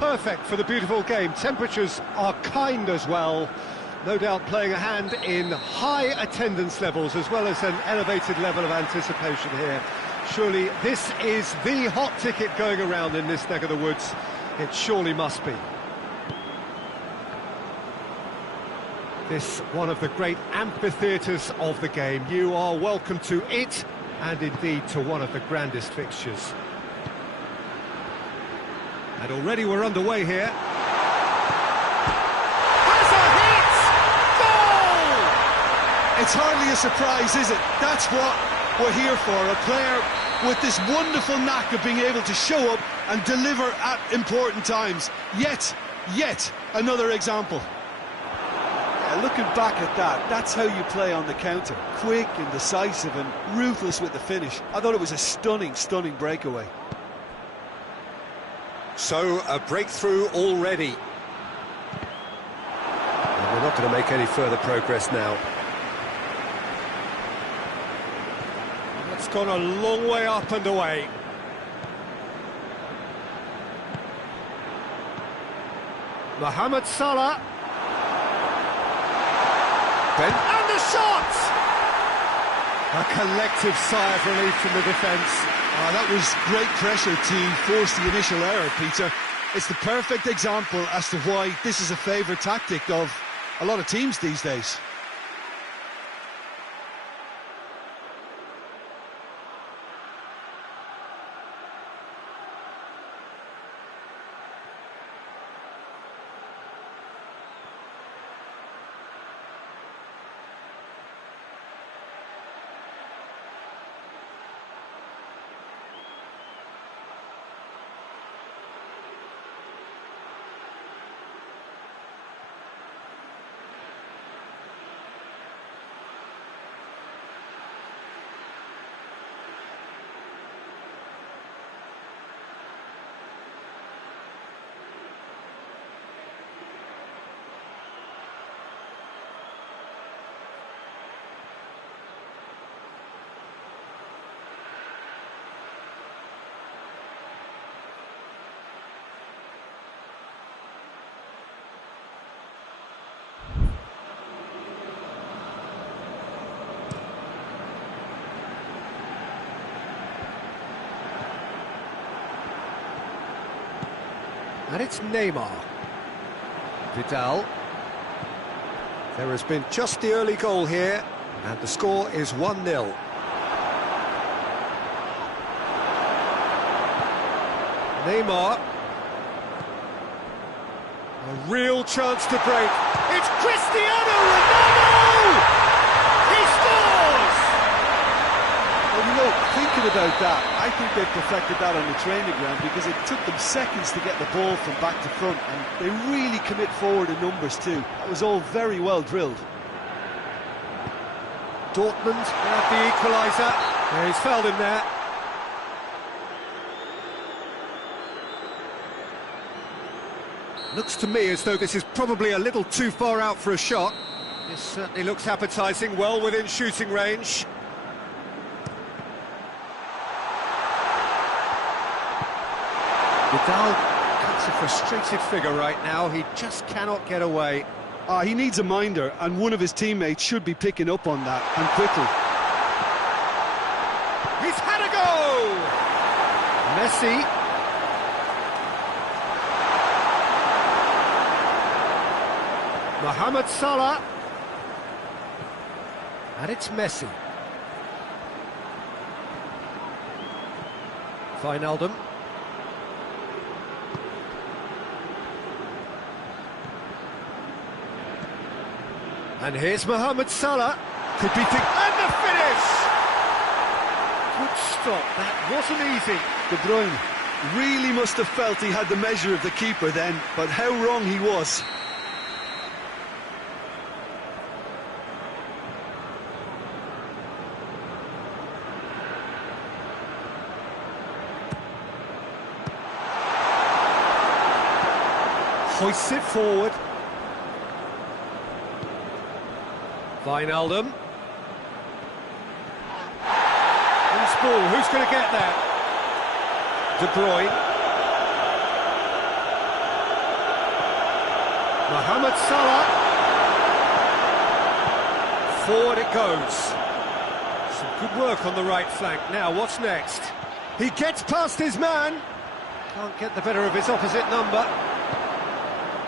perfect for the beautiful game. Temperatures are kind as well. No doubt playing a hand in high attendance levels as well as an elevated level of anticipation here. Surely this is the hot ticket going around in this neck of the woods. It surely must be. This one of the great amphitheatres of the game. You are welcome to it, and indeed to one of the grandest fixtures. And already we're underway here. Has a hit! Goal! It's hardly a surprise, is it? That's what we're here for. A player with this wonderful knack of being able to show up and deliver at important times. Yet another example. Looking back at that, that's how you play on the counter. Quick and decisive and ruthless with the finish. I thought it was a stunning breakaway. So, a breakthrough already. And we're not going to make any further progress now. It's gone a long way up and away. Mohamed Salah. And the shot! A collective sigh of relief from the defence. That was great pressure to force the initial error, Peter. It's the perfect example as to why this is a favourite tactic of a lot of teams these days. And it's Neymar. Vidal. There has been just the early goal here, and the score is 1-0. Neymar. A real chance to break. It's Cristiano Ronaldo! He scores! Well, you know, thinking about that, I think they perfected that on the training ground because it took them seconds to get the ball from back to front, and they really commit forward in numbers too. That was all very well drilled. Dortmund have the equaliser. Yeah, he's fouled him there. Looks to me as though this is probably a little too far out for a shot. This certainly looks appetising, well within shooting range. Vidal cuts a frustrated figure right now. He just cannot get away. He needs a minder, and one of his teammates should be picking up on that, and quickly. He's had a go! Messi. Mohamed Salah. And it's Messi. Wijnaldum. And here's Mohamed Salah. Could be and the finish! Good stop, that wasn't easy. De Bruyne really must have felt he had the measure of the keeper then, but how wrong he was. Hoists it forward. Wijnaldum. Loose ball, who's going to get that? De Bruyne. Mohamed Salah. Forward it goes. Some good work on the right flank. Now, what's next? He gets past his man. Can't get the better of his opposite number.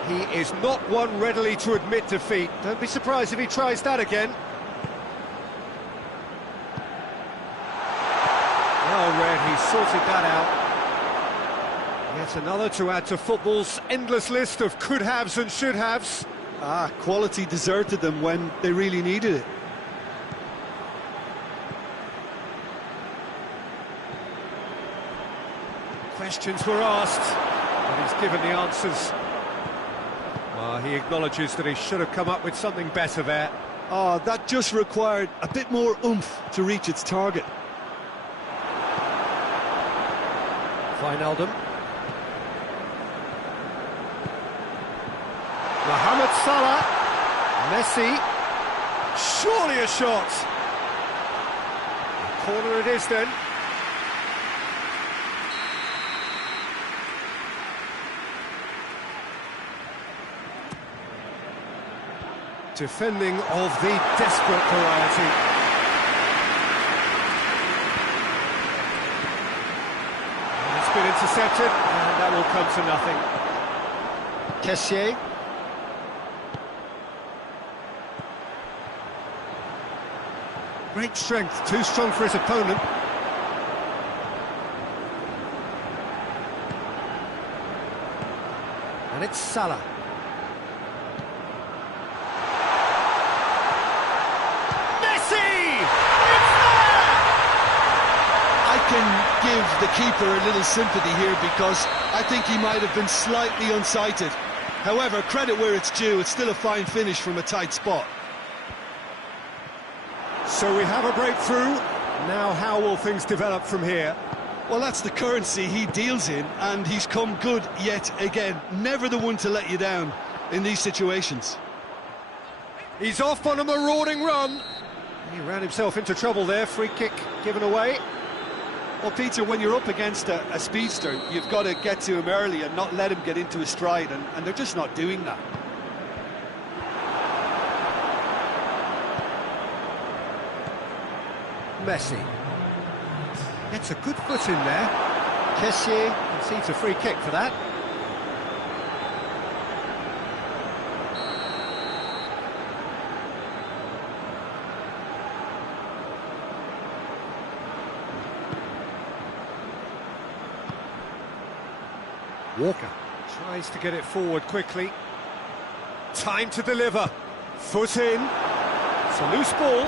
He is not one readily to admit defeat. Don't be surprised if he tries that again. Well read, he sorted that out. Yet another to add to football's endless list of could-haves and should-haves. Quality deserted them when they really needed it. Questions were asked, and he's given the answers. He acknowledges that he should have come up with something better there. That just required a bit more oomph to reach its target. Wijnaldum. Mohamed Salah. Messi. Surely a shot. Corner it is then. Defending of the desperate variety. And it's been intercepted, and that will come to nothing. Kessié. Great strength, too strong for his opponent. And it's Salah. Give the keeper a little sympathy here because I think he might have been slightly unsighted. However, credit where it's due, it's still a fine finish from a tight spot. So we have a breakthrough. Now how will things develop from here? Well, that's the currency he deals in, and he's come good yet again. Never the one to let you down in these situations. He's off on a marauding run. He ran himself into trouble there. Free kick given away. Well, Peter, when you're up against a speedster, you've got to get to him early and not let him get into his stride, and they're just not doing that. Messi. Gets a good foot in there. Kessié concedes a free kick for that. Walker tries to get it forward quickly. Time to deliver. Foot in. It's a loose ball.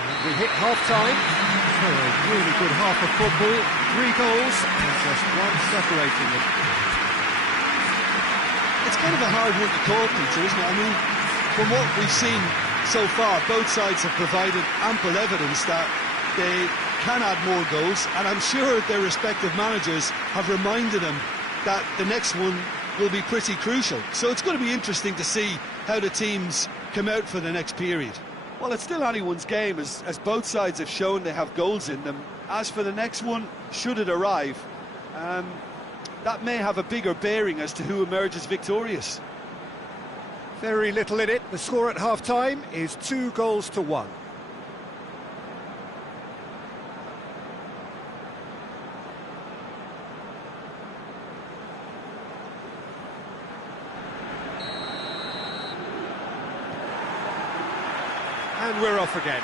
And we hit half-time. So a really good half of football. 3 goals and just one separating them. It's kind of a hard one to call, Peter, isn't it? I mean, from what we've seen so far, both sides have provided ample evidence that they can add more goals, and I'm sure their respective managers have reminded them that the next one will be pretty crucial. So it's going to be interesting to see how the teams come out for the next period. Well, it's still anyone's game, as both sides have shown they have goals in them. As for the next one, should it arrive, that may have a bigger bearing as to who emerges victorious. Very little in it. The score at half-time is 2-1. And we're off again.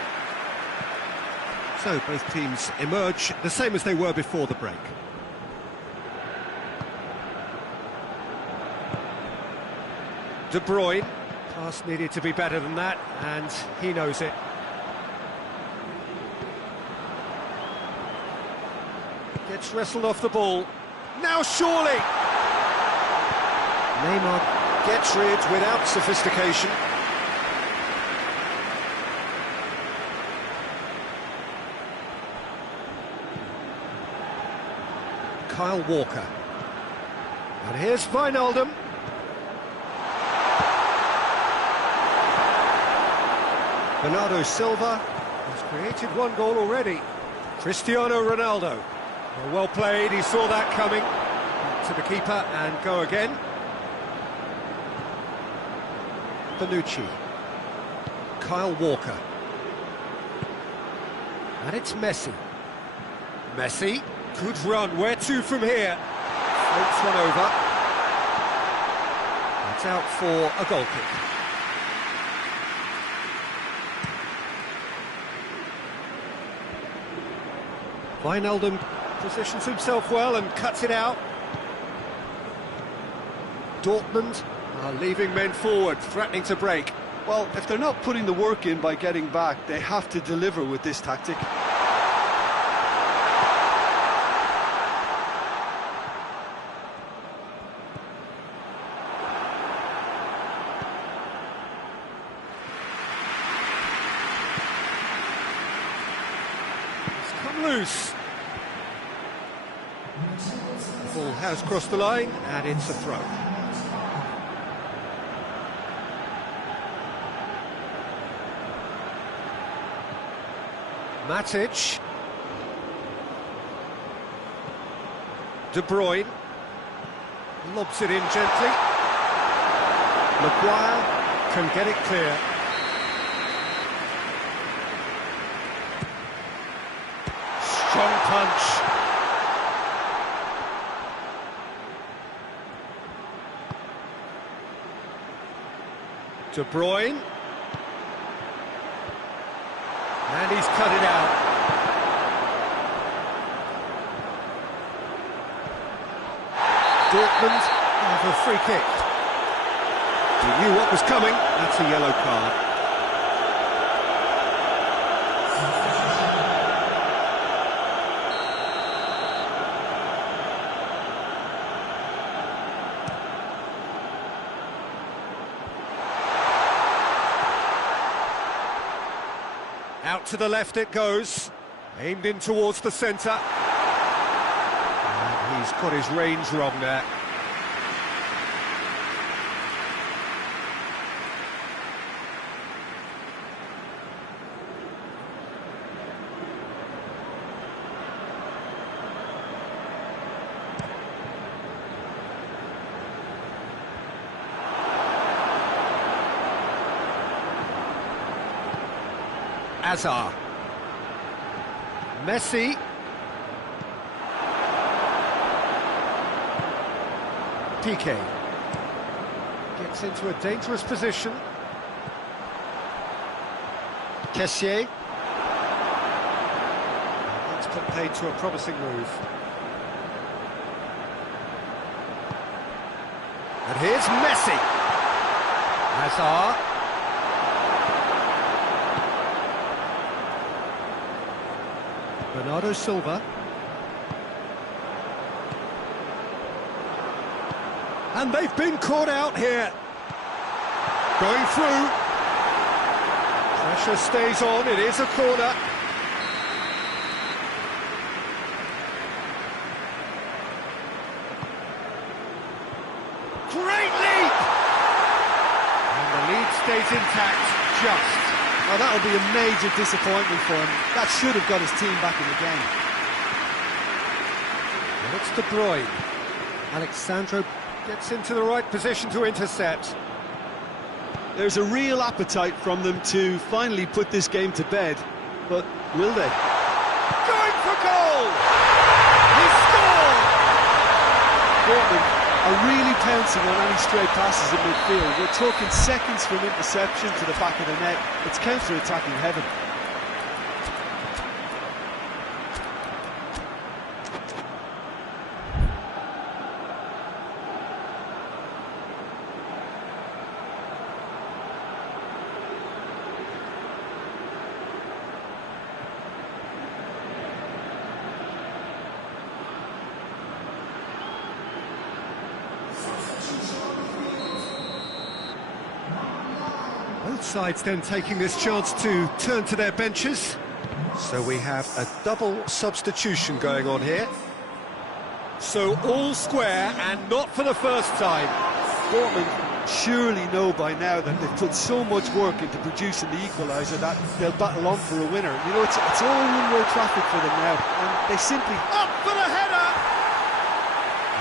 So both teams emerge the same as they were before the break. De Bruyne, pass needed to be better than that, and he knows it. Gets wrestled off the ball. Now surely! Neymar gets rid without sophistication. Kyle Walker. And here's Wijnaldum. Bernardo Silva has created 1 goal already. Cristiano Ronaldo. Well played, he saw that coming. to the keeper and go again. Bonucci. Kyle Walker. And it's Messi. Messi, good run, where to from here? Floats one over. It's out for a goal kick. Wijnaldum positions himself well and cuts it out. Dortmund are leaving men forward, threatening to break. Well, if they're not putting the work in by getting back, they have to deliver with this tactic. It's come loose. The ball has crossed the line and it's a throw. Matic. De Bruyne lobs it in gently. Maguire can get it clear. Strong punch. De Bruyne. And he's cut it out. Dortmund have a free kick. He knew what was coming. That's a yellow card. Out to the left it goes, aimed in towards the centre. And he's got his range wrong there. Hazard. Messi. Piqué. Gets into a dangerous position. Kessié. That's put paid to a promising move. And here's Messi. Hazard. Bernardo Silva. And they've been caught out here. Going through. Pressure stays on, it is a corner. Great leap! And the lead stays intact, just. Well, that'll be a major disappointment for him. That should have got his team back in the game. And it's De Bruyne. Alexandro gets into the right position to intercept. There's a real appetite from them to finally put this game to bed, but will they? Going for goal! He scored! Dortmund are really pouncing on any stray passes in midfield. We're talking seconds from interception to the back of the net. It's counter-attacking heaven. Both sides then taking this chance to turn to their benches. So we have a double substitution going on here. So all square and not for the first time. Dortmund surely know by now that they've put so much work into producing the equaliser that they'll battle on for a winner. You know, it's all one-way traffic for them now, and they simply... Up for the header!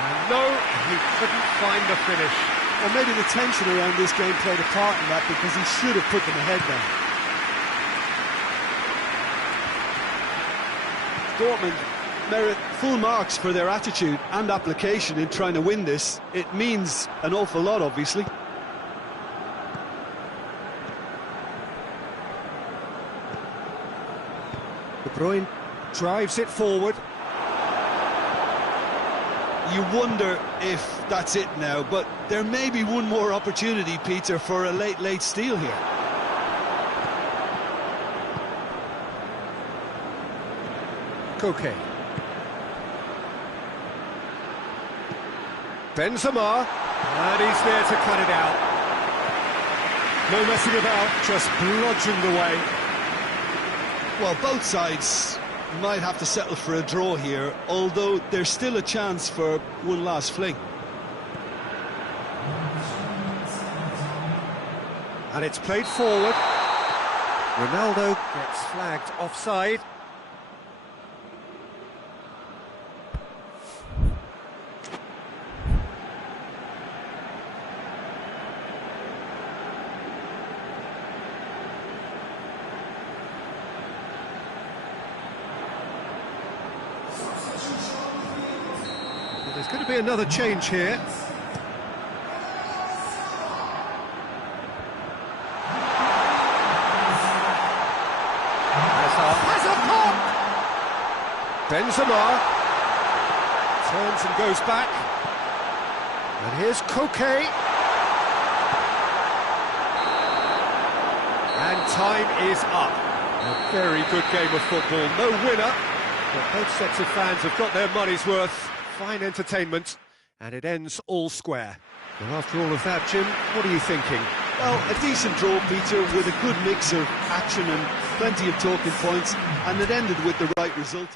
And no he couldn't find the finish. Well, maybe the tension around this game played a part in that, because he should have put them ahead then. Dortmund merit full marks for their attitude and application in trying to win this. It means an awful lot, obviously. De Bruyne drives it forward. You wonder if that's it now, but there may be one more opportunity, Peter, for a late steal here. Koke. Benzema, and he's there to cut it out. No messing about, just bludgeoned away. Well, both sides might have to settle for a draw here, although there's still a chance for one last fling. And it's played forward. Ronaldo gets flagged offside. There's going to be another change here. Hazard caught! Benzema turns and goes back. And here's Koke. And time is up. A very good game of football. No winner, but both sets of fans have got their money's worth. Fine entertainment, and it ends all square. Well, after all of that, Jim, what are you thinking? Well, a decent draw, Peter, with a good mix of action and plenty of talking points, and it ended with the right result.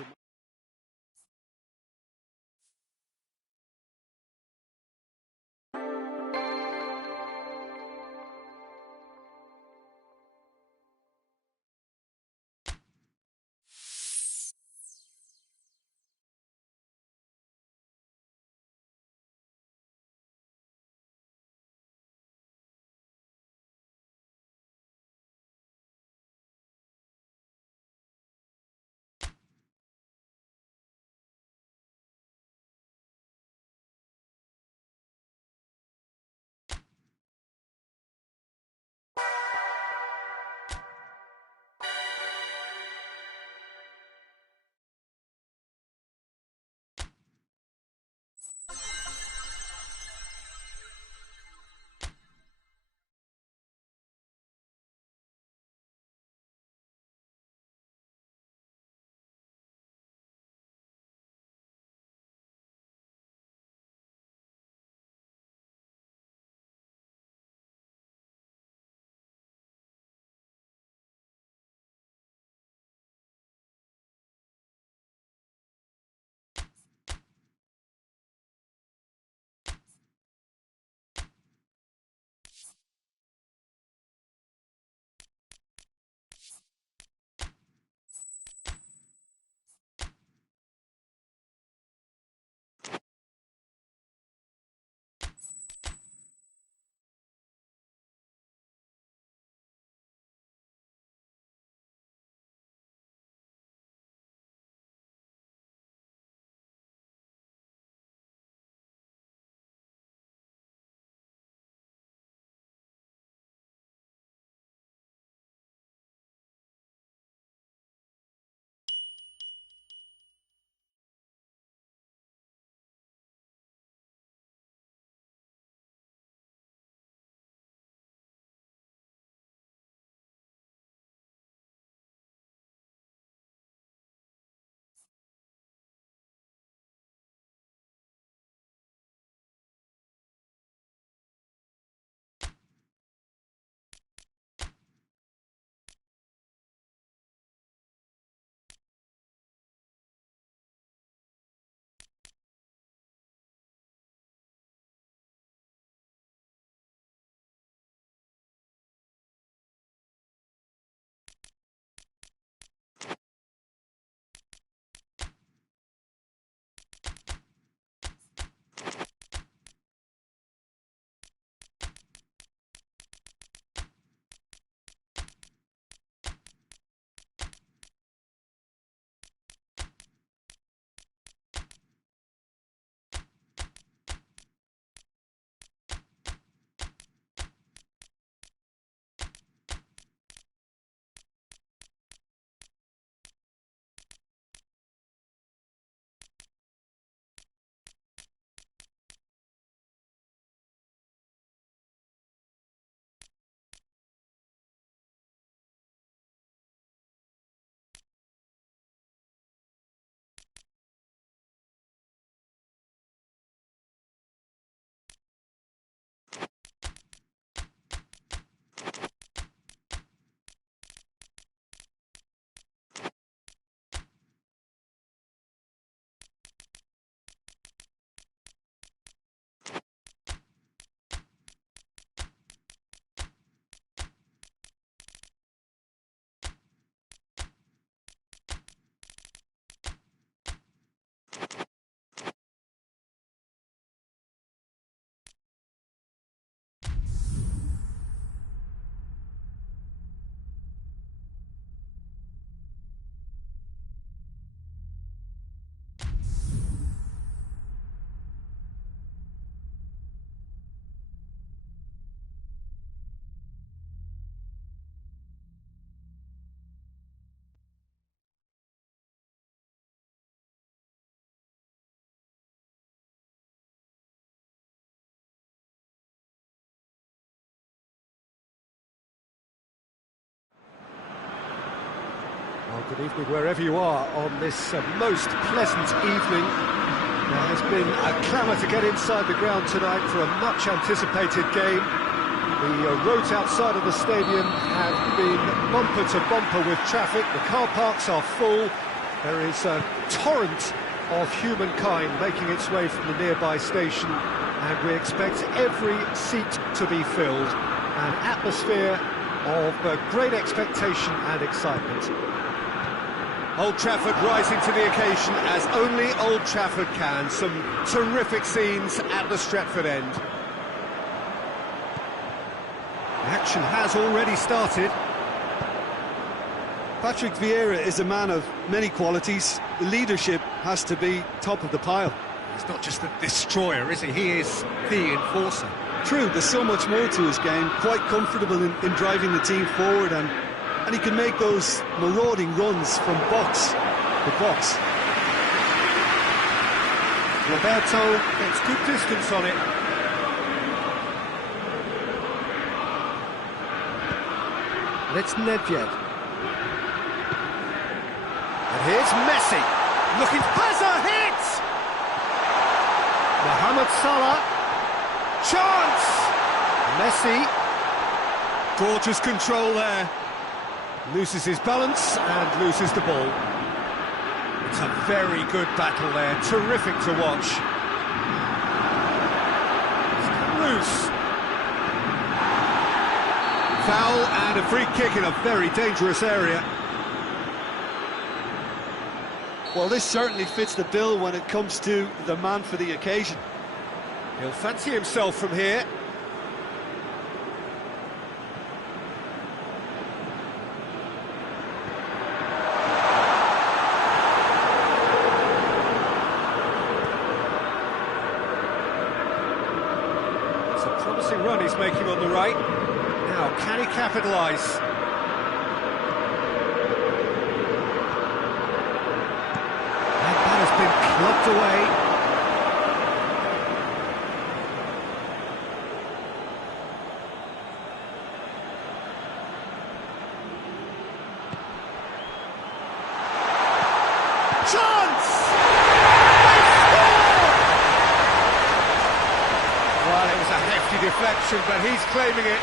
Good evening wherever you are on this most pleasant evening. There has been a clamour to get inside the ground tonight for a much anticipated game. The roads outside of the stadium have been bumper to bumper with traffic. The car parks are full. There is a torrent of humankind making its way from the nearby station, and we expect every seat to be filled. An atmosphere of great expectation and excitement. Old Trafford rising to the occasion as only Old Trafford can. Some terrific scenes at the Stretford end. The action has already started. Patrick Vieira is a man of many qualities. The leadership has to be top of the pile. He's not just a destroyer, is he? He is the enforcer. True, there's so much more to his game. Quite comfortable in driving the team forward, and he can make those marauding runs from box to box. Roberto gets good distance on it. And it's Nedved. And here's Messi. Looking has a hit! Mohamed Salah. Chance! Messi. Gorgeous control there. Loses his balance and loses the ball. It's a very good battle there. Terrific to watch. Loose. Foul and a free kick in a very dangerous area. Well, this certainly fits the bill when it comes to the man for the occasion. He'll fancy himself from here. It's a promising run he's making on the right. Now, can he capitalise? And that has been clubbed away. Chance! They score! Well, it was a hefty deflection, but he's claiming it.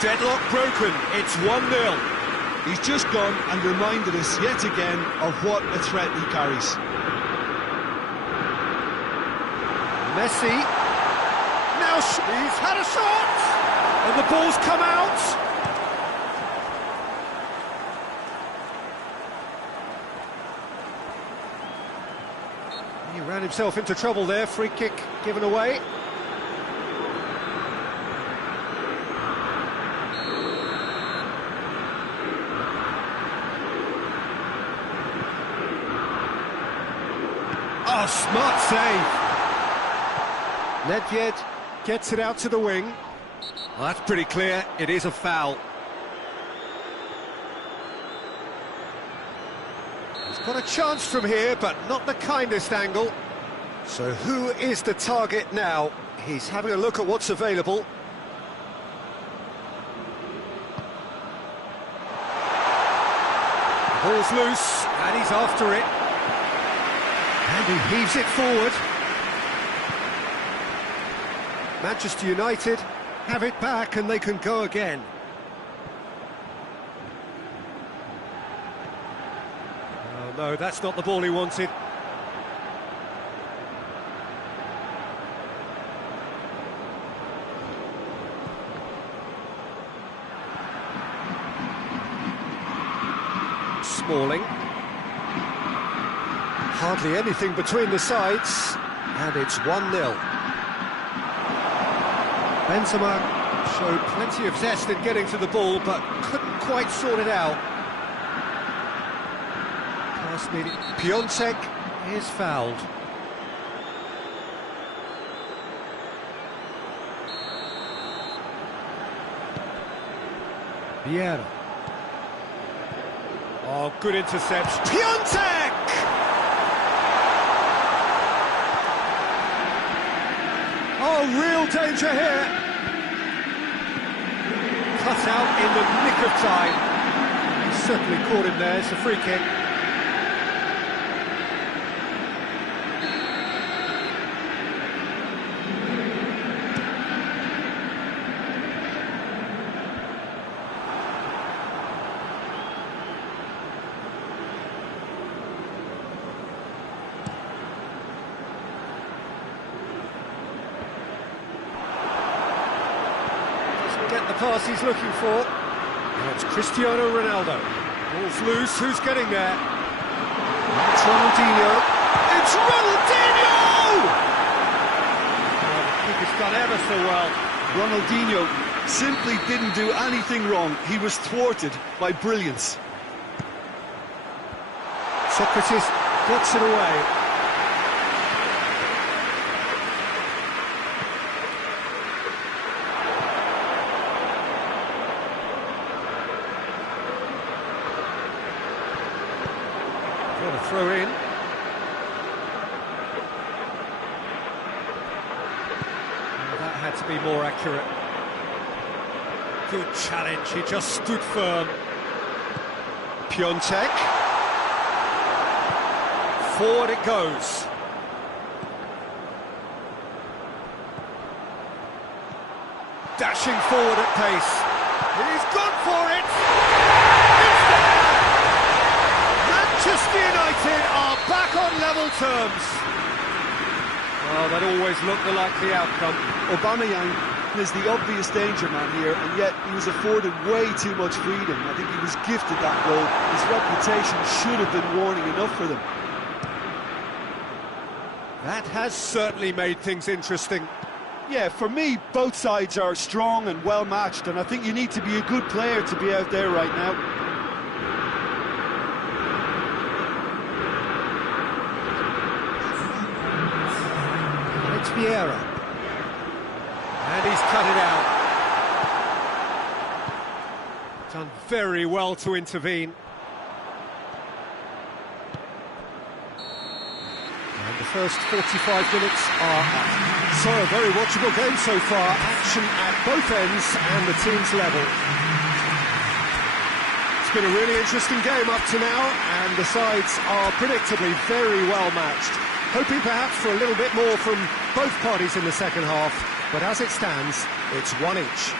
Deadlock broken, it's 1-0. He's just gone and reminded us yet again of what a threat he carries. Messi. Now he's had a shot! And the ball's come out! He ran himself into trouble there, free kick given away. Oh, smart save. Nedved gets it out to the wing. Well, that's pretty clear, it is a foul. He's got a chance from here, but not the kindest angle. So who is the target now? He's having a look at what's available. Ball's loose, and he's after it. And he heaves it forward. Manchester United have it back, and they can go again. Oh no, that's not the ball he wanted. Smalling. Hardly anything between the sides, and it's 1-0. Benzema showed plenty of zest in getting to the ball, but couldn't quite sort it out. Pass needed. Piontek is fouled. Vieira. Oh, good interception. Piontek! Oh, real danger here. cut out in the nick of time. He certainly caught him there. It's a free kick. Get the pass he's looking for. Now it's Cristiano Ronaldo. Ball's loose, who's getting there? It's Ronaldinho. It's Ronaldinho! Well, the keeper's done ever so well. Ronaldinho simply didn't do anything wrong. He was thwarted by brilliance. Socrates gets it away. Got a throw in. Well, that had to be more accurate. Good challenge, he just stood firm. Piontek. Forward it goes. Dashing forward at pace. He's gone for it! It's there! Manchester United are back on level terms. Well, that always looked the likely outcome. Aubameyang is the obvious danger man here, and yet he was afforded way too much freedom. I think he was gifted that goal. His reputation should have been warning enough for them. That has certainly made things interesting. Yeah, for me, both sides are strong and well matched, and I think you need to be a good player to be out there right now. It's Vieira. And he's cut it out. Done very well to intervene. And the first 45 minutes are up. So, a very watchable game so far. Action at both ends and the team's level. It's been a really interesting game up to now, and the sides are predictably very well matched. Hoping perhaps for a little bit more from both parties in the second half, but as it stands, it's one each.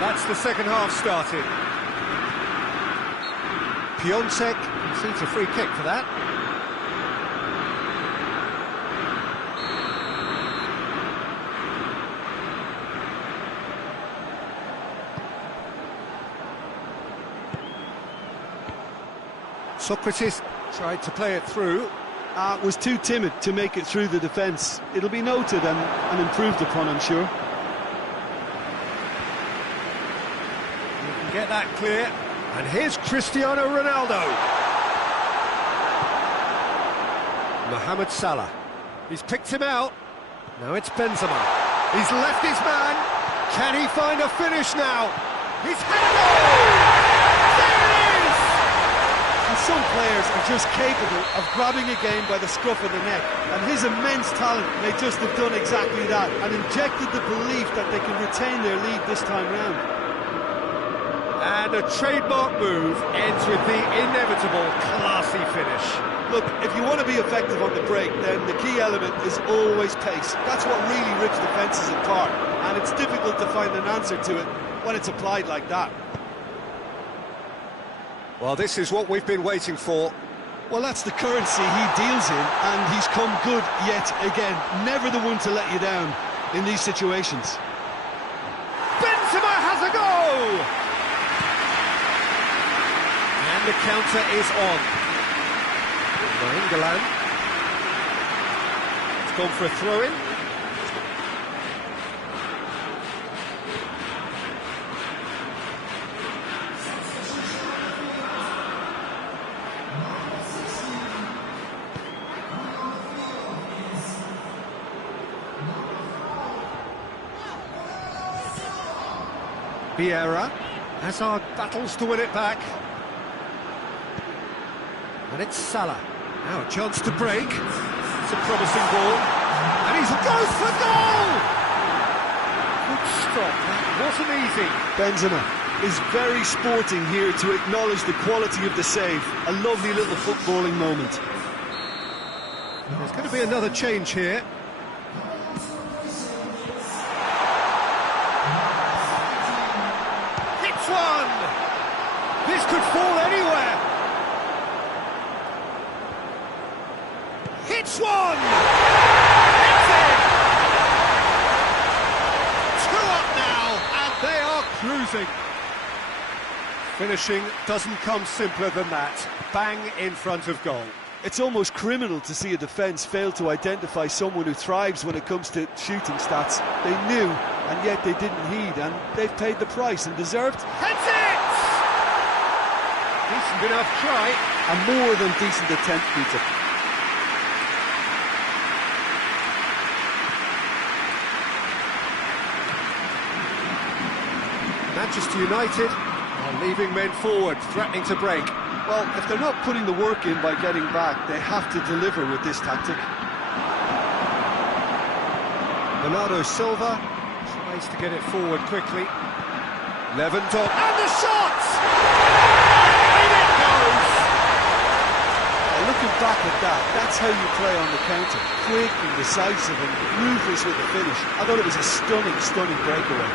That's the second half started. Piontek sees a free kick for that. Socrates tried to play it through. Was too timid to make it through the defence. It'll be noted and improved upon, I'm sure. Get that clear, and here's Cristiano Ronaldo. Mohamed Salah, he's picked him out. Now it's Benzema. He's left his man. Can he find a finish now? He's had a goal! There it is! And some players are just capable of grabbing a game by the scruff of the neck, and his immense talent may just have done exactly that and injected the belief that they can retain their lead this time round. And a trademark move ends with the inevitable classy finish. Look, if you want to be effective on the break, then the key element is always pace. That's what really rips defences apart, and it's difficult to find an answer to it when it's applied like that. Well, this is what we've been waiting for. Well, that's the currency he deals in, and he's come good yet again. Never the one to let you down in these situations. Benzema has a go! And the counter is on. England. It's gone for a throw-in. Vieira. Hazard battles to win it back. And it's Salah. Now a chance to break. It's a promising ball. And he goes for goal! Good stop. That wasn't easy. Benzema is very sporting here to acknowledge the quality of the save. A lovely little footballing moment. There's going to be another change here. Hits one! This could fall anywhere. Hits one! Hits it! 2 up now, and they are cruising. Finishing doesn't come simpler than that. Bang in front of goal. It's almost criminal to see a defence fail to identify someone who thrives when it comes to shooting stats. They knew, and yet they didn't heed, and they've paid the price and deserved. Heads it! Decent enough try. A more than decent attempt, Peter. Manchester United are leaving men forward, threatening to break. Well, if they're not putting the work in by getting back, they have to deliver with this tactic. Bernardo Silva tries to get it forward quickly. Lewandowski, and the shot! In it goes! Looking back at that, that's how you play on the counter. Quick and decisive and ruthless with the finish. I thought it was a stunning breakaway.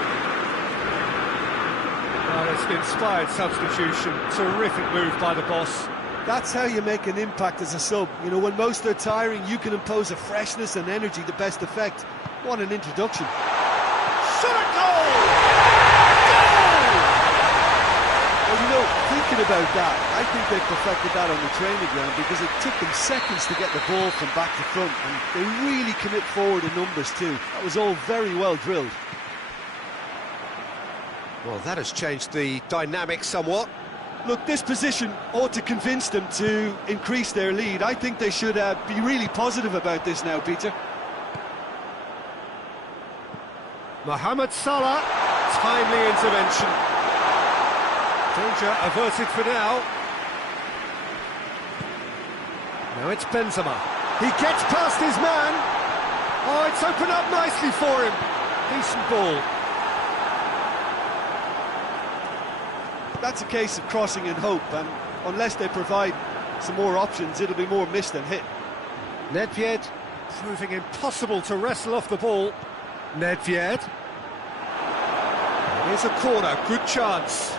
Well, it's an inspired substitution. Terrific move by the boss. That's how you make an impact as a sub. You know, when most are tiring, you can impose a freshness and energy to best effect. What an introduction. Shot at goal! Goal! Well, you know, thinking about that, I think they perfected that on the training ground because it took them seconds to get the ball from back to front, and they really commit forward in numbers too. That was all very well drilled. Well, that has changed the dynamic somewhat. Look, this position ought to convince them to increase their lead. I think they should be really positive about this now, Peter. Mohamed Salah, timely intervention. Danger averted for now. Now it's Benzema. He gets past his man. Oh, it's opened up nicely for him. Decent ball. That's a case of crossing in hope, and unless they provide some more options, it'll be more miss than hit. Nedved proving impossible to wrestle off the ball. Nedved. Here's a corner, good chance.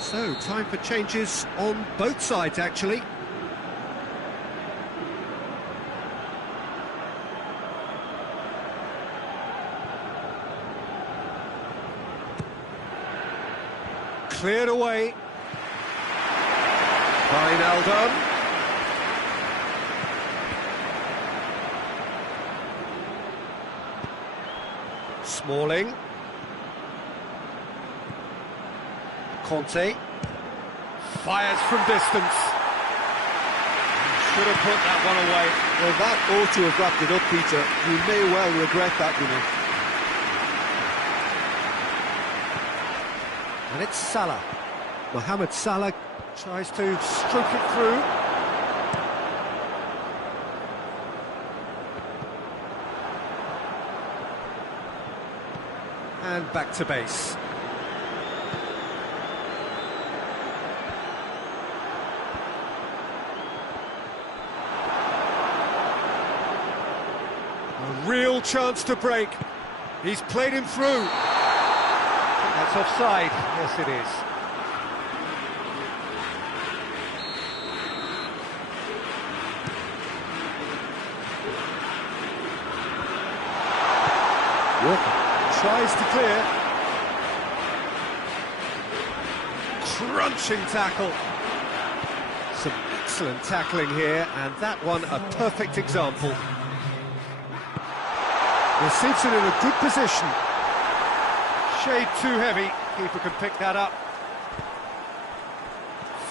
So, time for changes on both sides, actually. Cleared away. Wijnaldum. Smalling. Conte. Fires from distance. Should have put that one away. Well, that ought to have wrapped it up, Peter. You may well regret that, you know. And it's Salah. Mohamed Salah tries to stroke it through. And back to base. A real chance to break. He's played him through. That's offside. Yes, it is. Walker tries to clear. Crunching tackle. Some excellent tackling here, and that one a perfect example. With Simpson in a good position. Shade too heavy. Keeper can pick that up.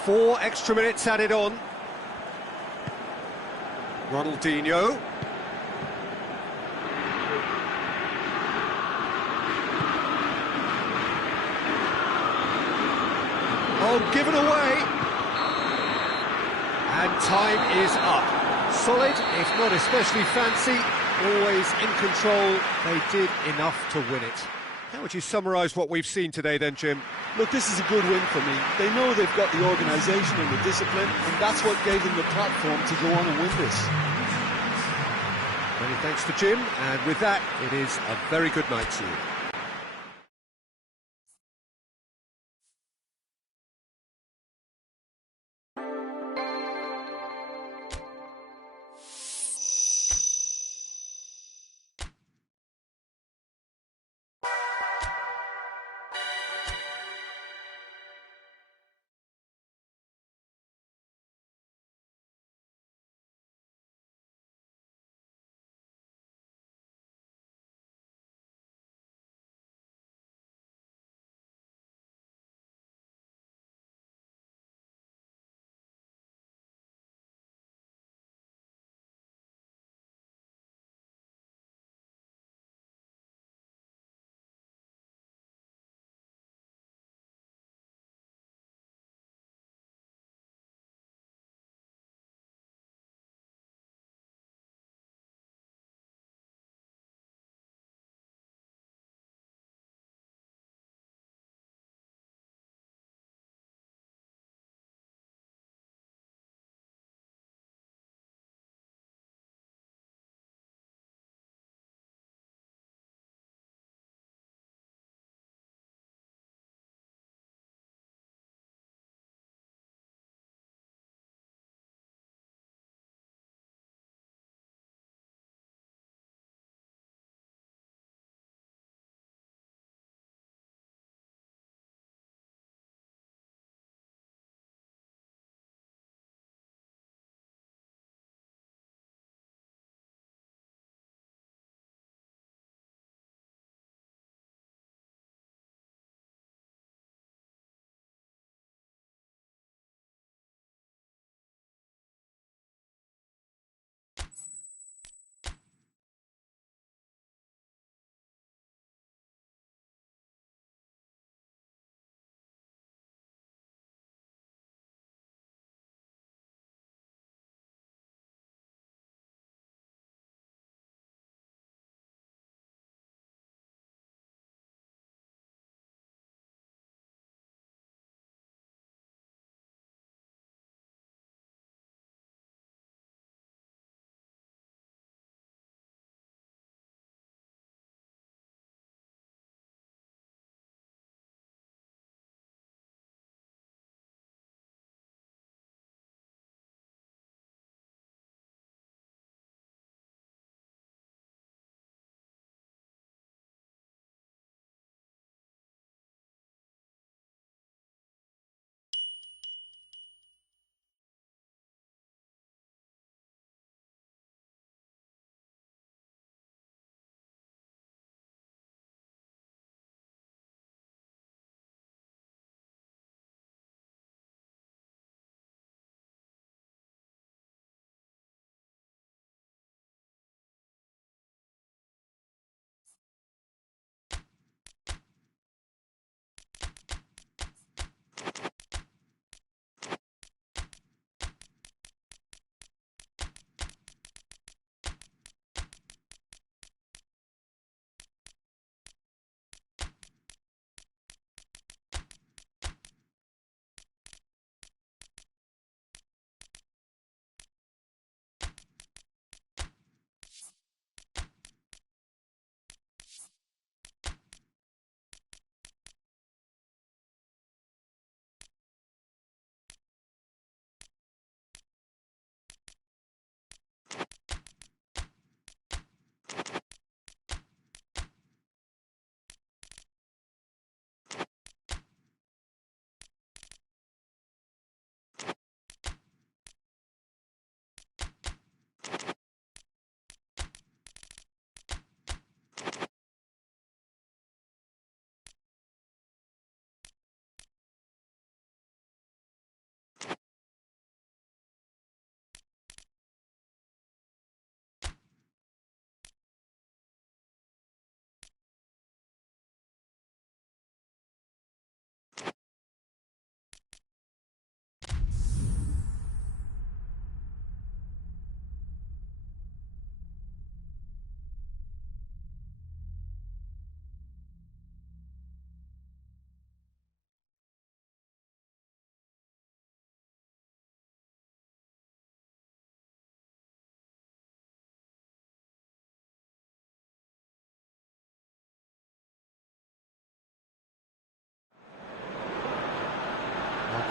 4 extra minutes added on. Ronaldinho. Oh, given away. And time is up. Solid, if not especially fancy, always in control. They did enough to win it. How would you summarise what we've seen today then, Jim? Look, this is a good win for me. They know they've got the organisation and the discipline, and that's what gave them the platform to go on and win this. Many thanks to Jim, and with that, it is a very good night to you.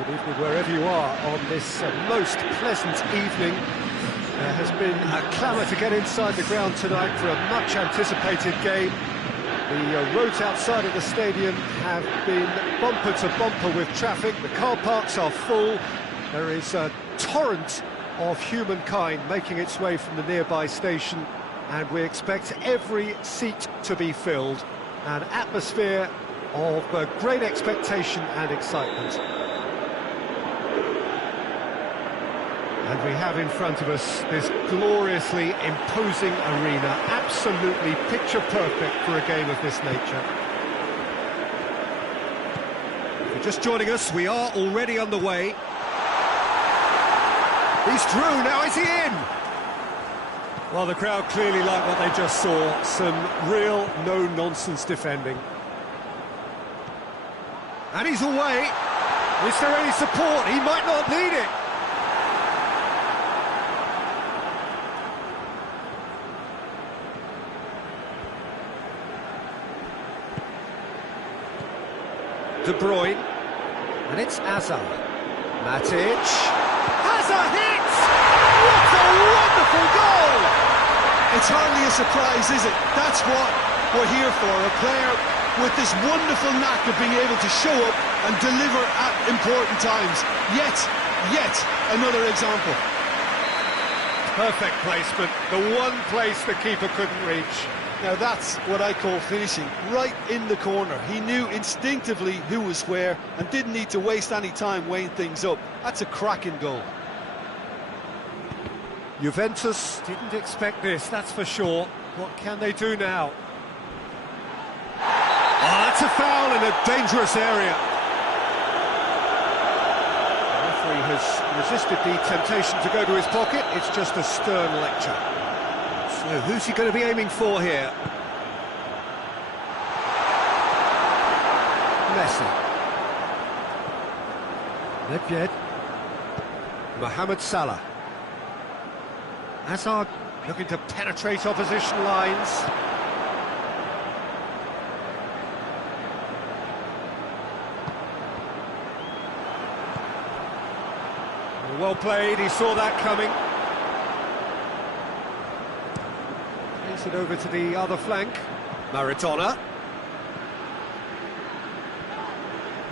Good evening wherever you are on this most pleasant evening. There has been a clamour to get inside the ground tonight for a much anticipated game. The roads outside of the stadium have been bumper to bumper with traffic. The car parks are full. There is a torrent of humankind making its way from the nearby station, and we expect every seat to be filled. An atmosphere of great expectation and excitement. And we have in front of us this gloriously imposing arena, absolutely picture perfect for a game of this nature. If you're just joining us, we are already underway. He's through, now is he in? Well, the crowd clearly like what they just saw, some real no-nonsense defending. And he's away. Is there any support? He might not need it. De Bruyne, and it's Hazard. Matic has a hit! What a wonderful goal! It's hardly a surprise, is it? That's what we're here for, a player with this wonderful knack of being able to show up and deliver at important times. Yet another example. Perfect placement, the one place the keeper couldn't reach. Now that's what I call finishing, right in the corner. He knew instinctively who was where and didn't need to waste any time weighing things up. That's a cracking goal. Juventus didn't expect this, that's for sure. What can they do now? Oh, that's a foul in a dangerous area. The referee has resisted the temptation to go to his pocket. It's just a stern lecture. So who's he going to be aiming for here? Messi. Nedved. Mohamed Salah. Hazard looking to penetrate opposition lines. Well played, he saw that coming. Plays it over to the other flank. Maradona.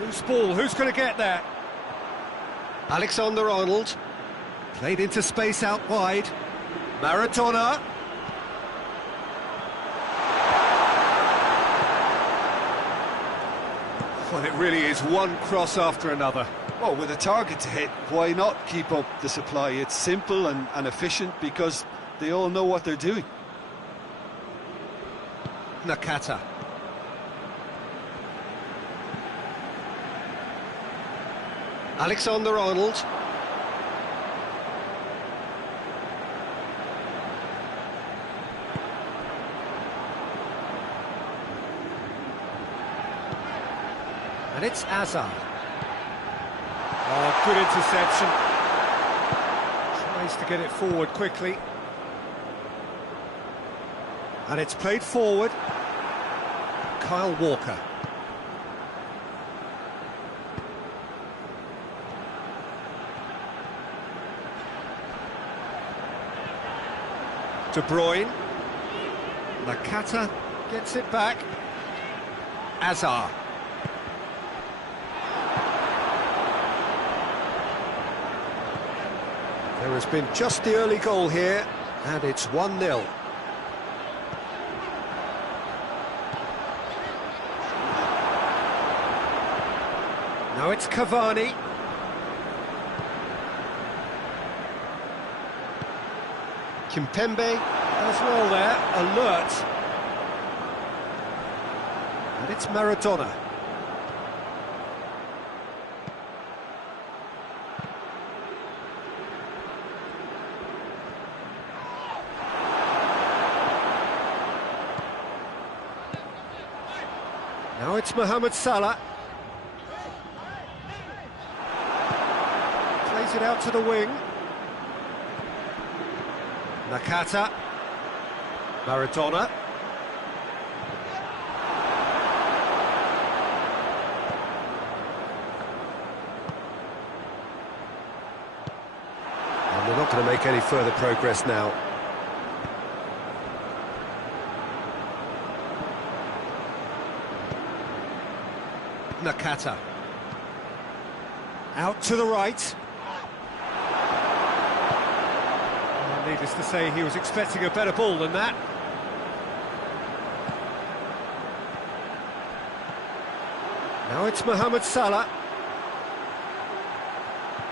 Loose ball, who's going to get there? Alexander-Arnold. Played into space out wide. Maradona. Well, it really is one cross after another. Well, with a target to hit, why not keep up the supply? It's simple and efficient because they all know what they're doing. Nakata. Alexander-Arnold. And it's Hazard. Oh, good interception. Tries to get it forward quickly. And it's played forward. Kyle Walker. De Bruyne. Nakata gets it back. Hazard. There has been just the early goal here, and it's 1-0. Now it's Cavani. Kimpembe as well there, alert. And it's Maradona. Now it's Mohamed Salah. Plays it out to the wing. Nakata. Maradona. going to make any further progress now. Nakata. Out to the right. Well, needless to say, he was expecting a better ball than that. Now it's Mohamed Salah.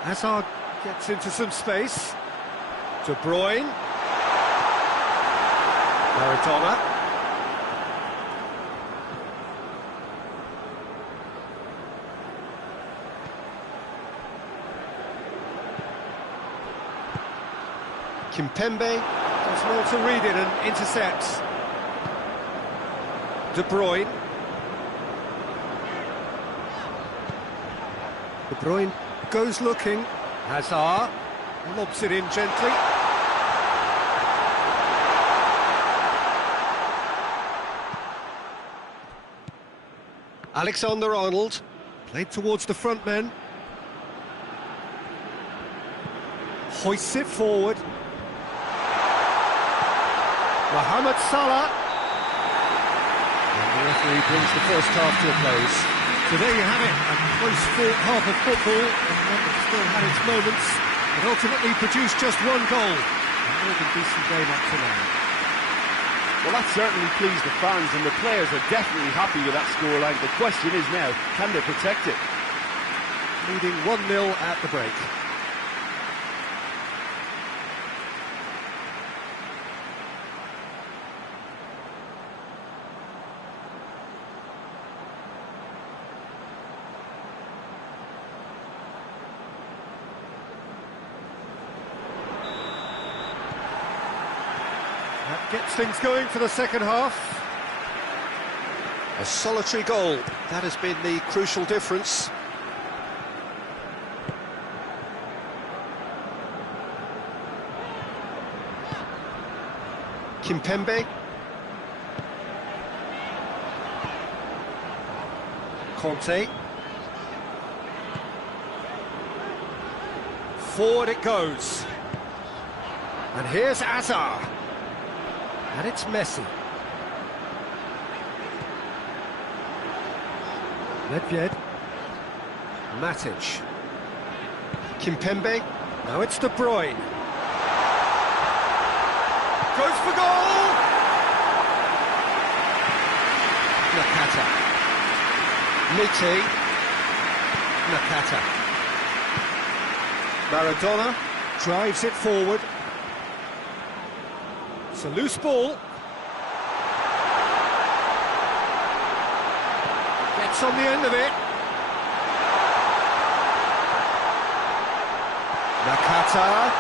Hazard gets into some space. De Bruyne. Maradona. Kimpembe does well to read it and intercepts. De Bruyne. De Bruyne goes looking. Hazard lobs it in gently. Alexander-Arnold played towards the front men. Hoists it forward. Mohamed Salah. And the referee brings the first half to a close. So there you have it, a close-fought half of football, and one that still had its moments, but ultimately produced just one goal. A more than decent game up to now. Well, that certainly pleased the fans, and the players are definitely happy with that scoreline. The question is now, can they protect it? Leading 1-0 at the break. That gets things going for the second half. A solitary goal, that has been the crucial difference. Kimpembe. Conte. Forward it goes. And here's Hazard. And it's Messi. Nedved. Matic. Kimpembe. Now it's De Bruyne. Goes for goal! Nakata. Miti. Nakata. Maradona drives it forward. It's a loose ball. Gets on the end of it. Nakata.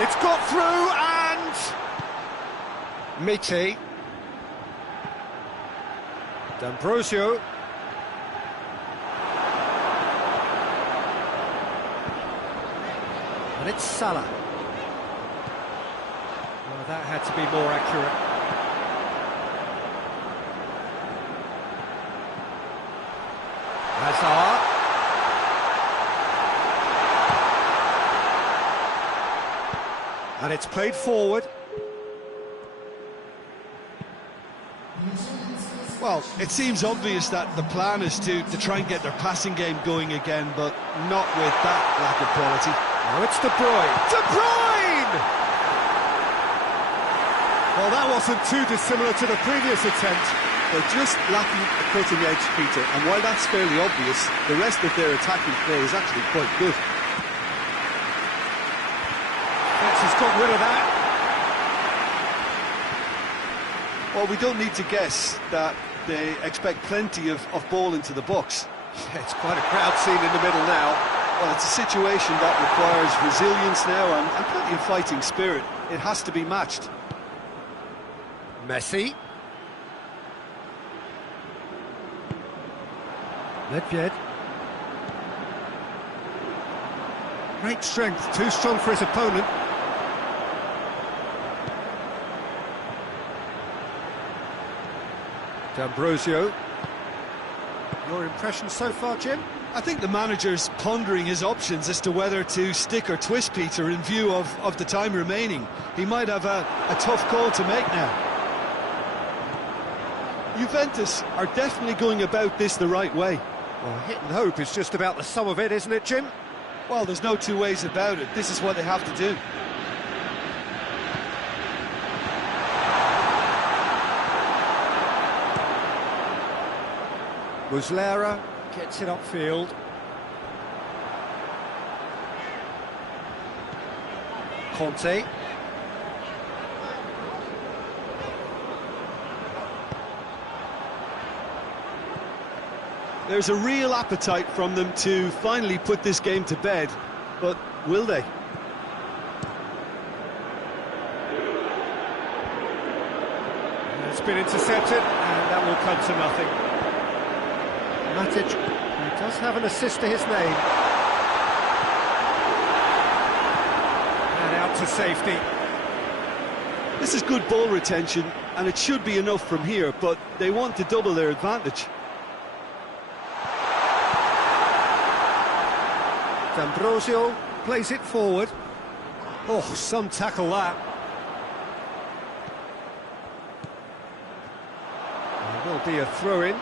It's got through and... Miti. D'Ambrosio. And it's Salah. Well, that had to be more accurate. Hazard. And it's played forward. Well, it seems obvious that the plan is to try and get their passing game going again, but not with that lack of quality. Now it's De Bruyne. De Bruyne! Well, that wasn't too dissimilar to the previous attempt. They're just lacking a cutting edge, Peter, and while that's fairly obvious, the rest of their attacking play is actually quite good. Has got rid of that. Well, we don't need to guess that they expect plenty of ball into the box. Yeah, it's quite a crowd scene in the middle now. Well, it's a situation that requires resilience now and plenty of fighting spirit. It has to be matched. Messi. Nedved. Great strength, too strong for his opponent. D'Ambrosio. Your impression so far, Jim? I think the manager's pondering his options as to whether to stick or twist Peter in view of the time remaining. He might have a tough call to make now. Juventus are definitely going about this the right way. Well, hit and hope is just about the sum of it, isn't it, Jim? Well, there's no two ways about it. This is what they have to do. Muslera gets it upfield. Conte. There's a real appetite from them to finally put this game to bed, but will they? It's been intercepted, and that will come to nothing. Matic, who does have an assist to his name. And out to safety. This is good ball retention, and it should be enough from here, but they want to double their advantage. D'Ambrosio plays it forward. Oh, some tackle that. There will be a throw-in.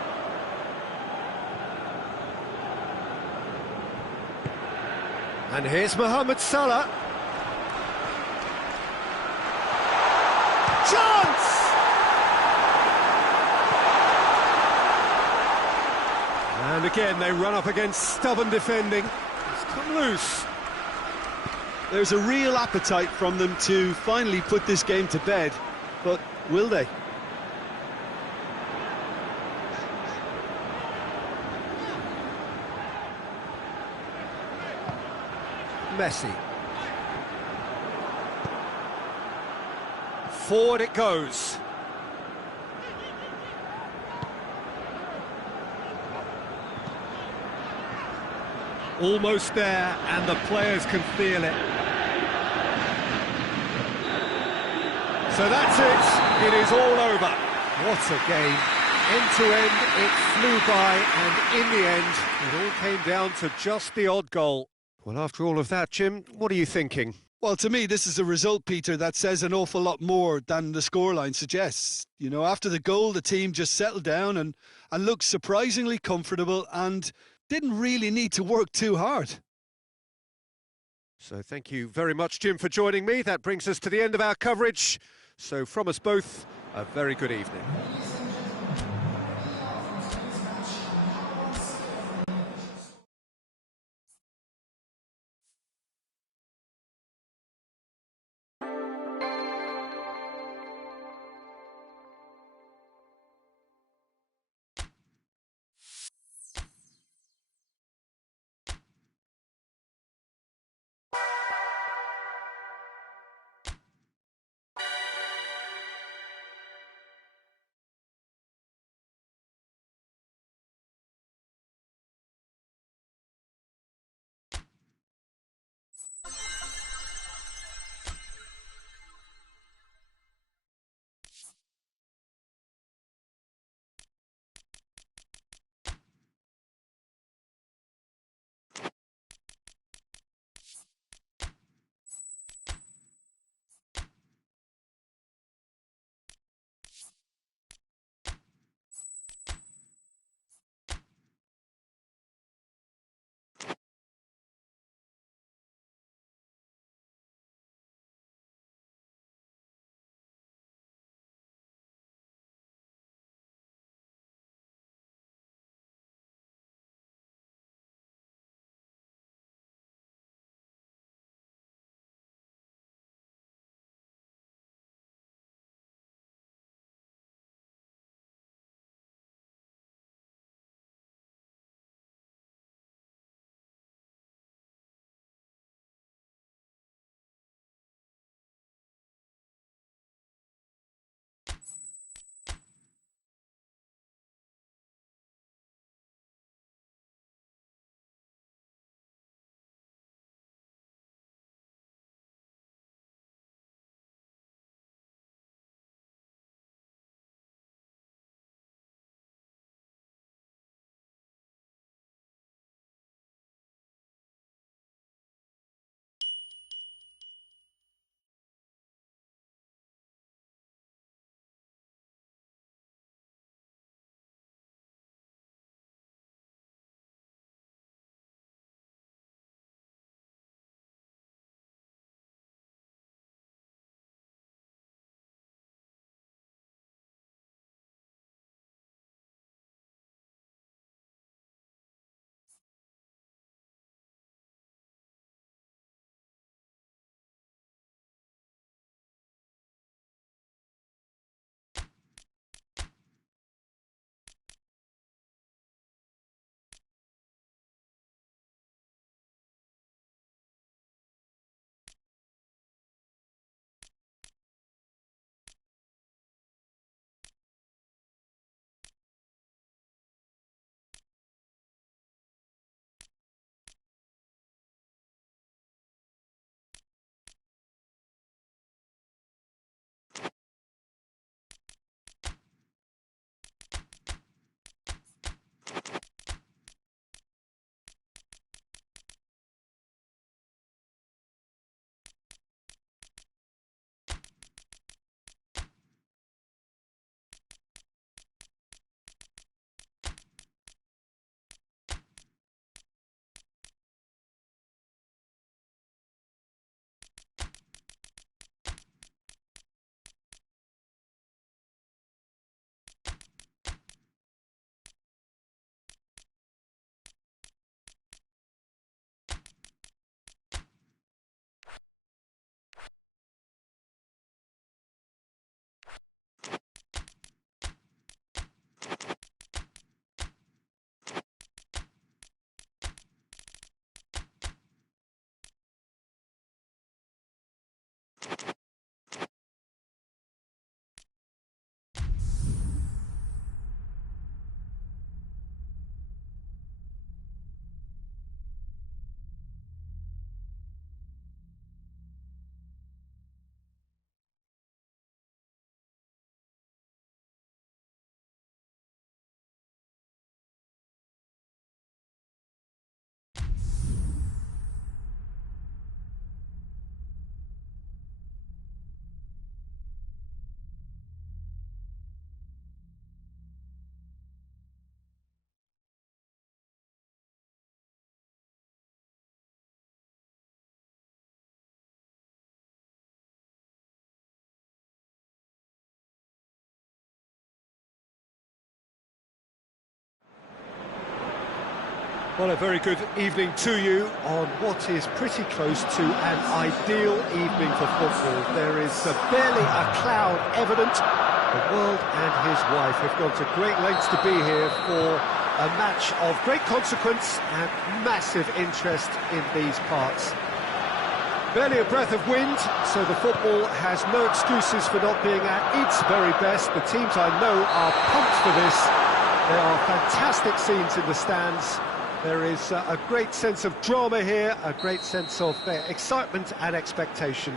And here's Mohamed Salah. Chance! And again, they run up against stubborn defending. It's come loose. There's a real appetite from them to finally put this game to bed, but will they? Messi. Forward it goes. Almost there, and the players can feel it. So that's it. It is all over. What a game. End to end, it flew by, and in the end, it all came down to just the odd goal. Well, after all of that, Jim, what are you thinking? Well, to me, this is a result, Peter, that says an awful lot more than the scoreline suggests. You know, after the goal, the team just settled down and looked surprisingly comfortable and didn't really need to work too hard. So thank you very much, Jim, for joining me. That brings us to the end of our coverage. So from us both, a very good evening. Well, a very good evening to you on what is pretty close to an ideal evening for football. There is barely a cloud evident. The world and his wife have gone to great lengths to be here for a match of great consequence and massive interest in these parts. Barely a breath of wind, so the football has no excuses for not being at its very best. The teams I know are pumped for this. There are fantastic scenes in the stands. There is a great sense of drama here, a great sense of excitement and expectation.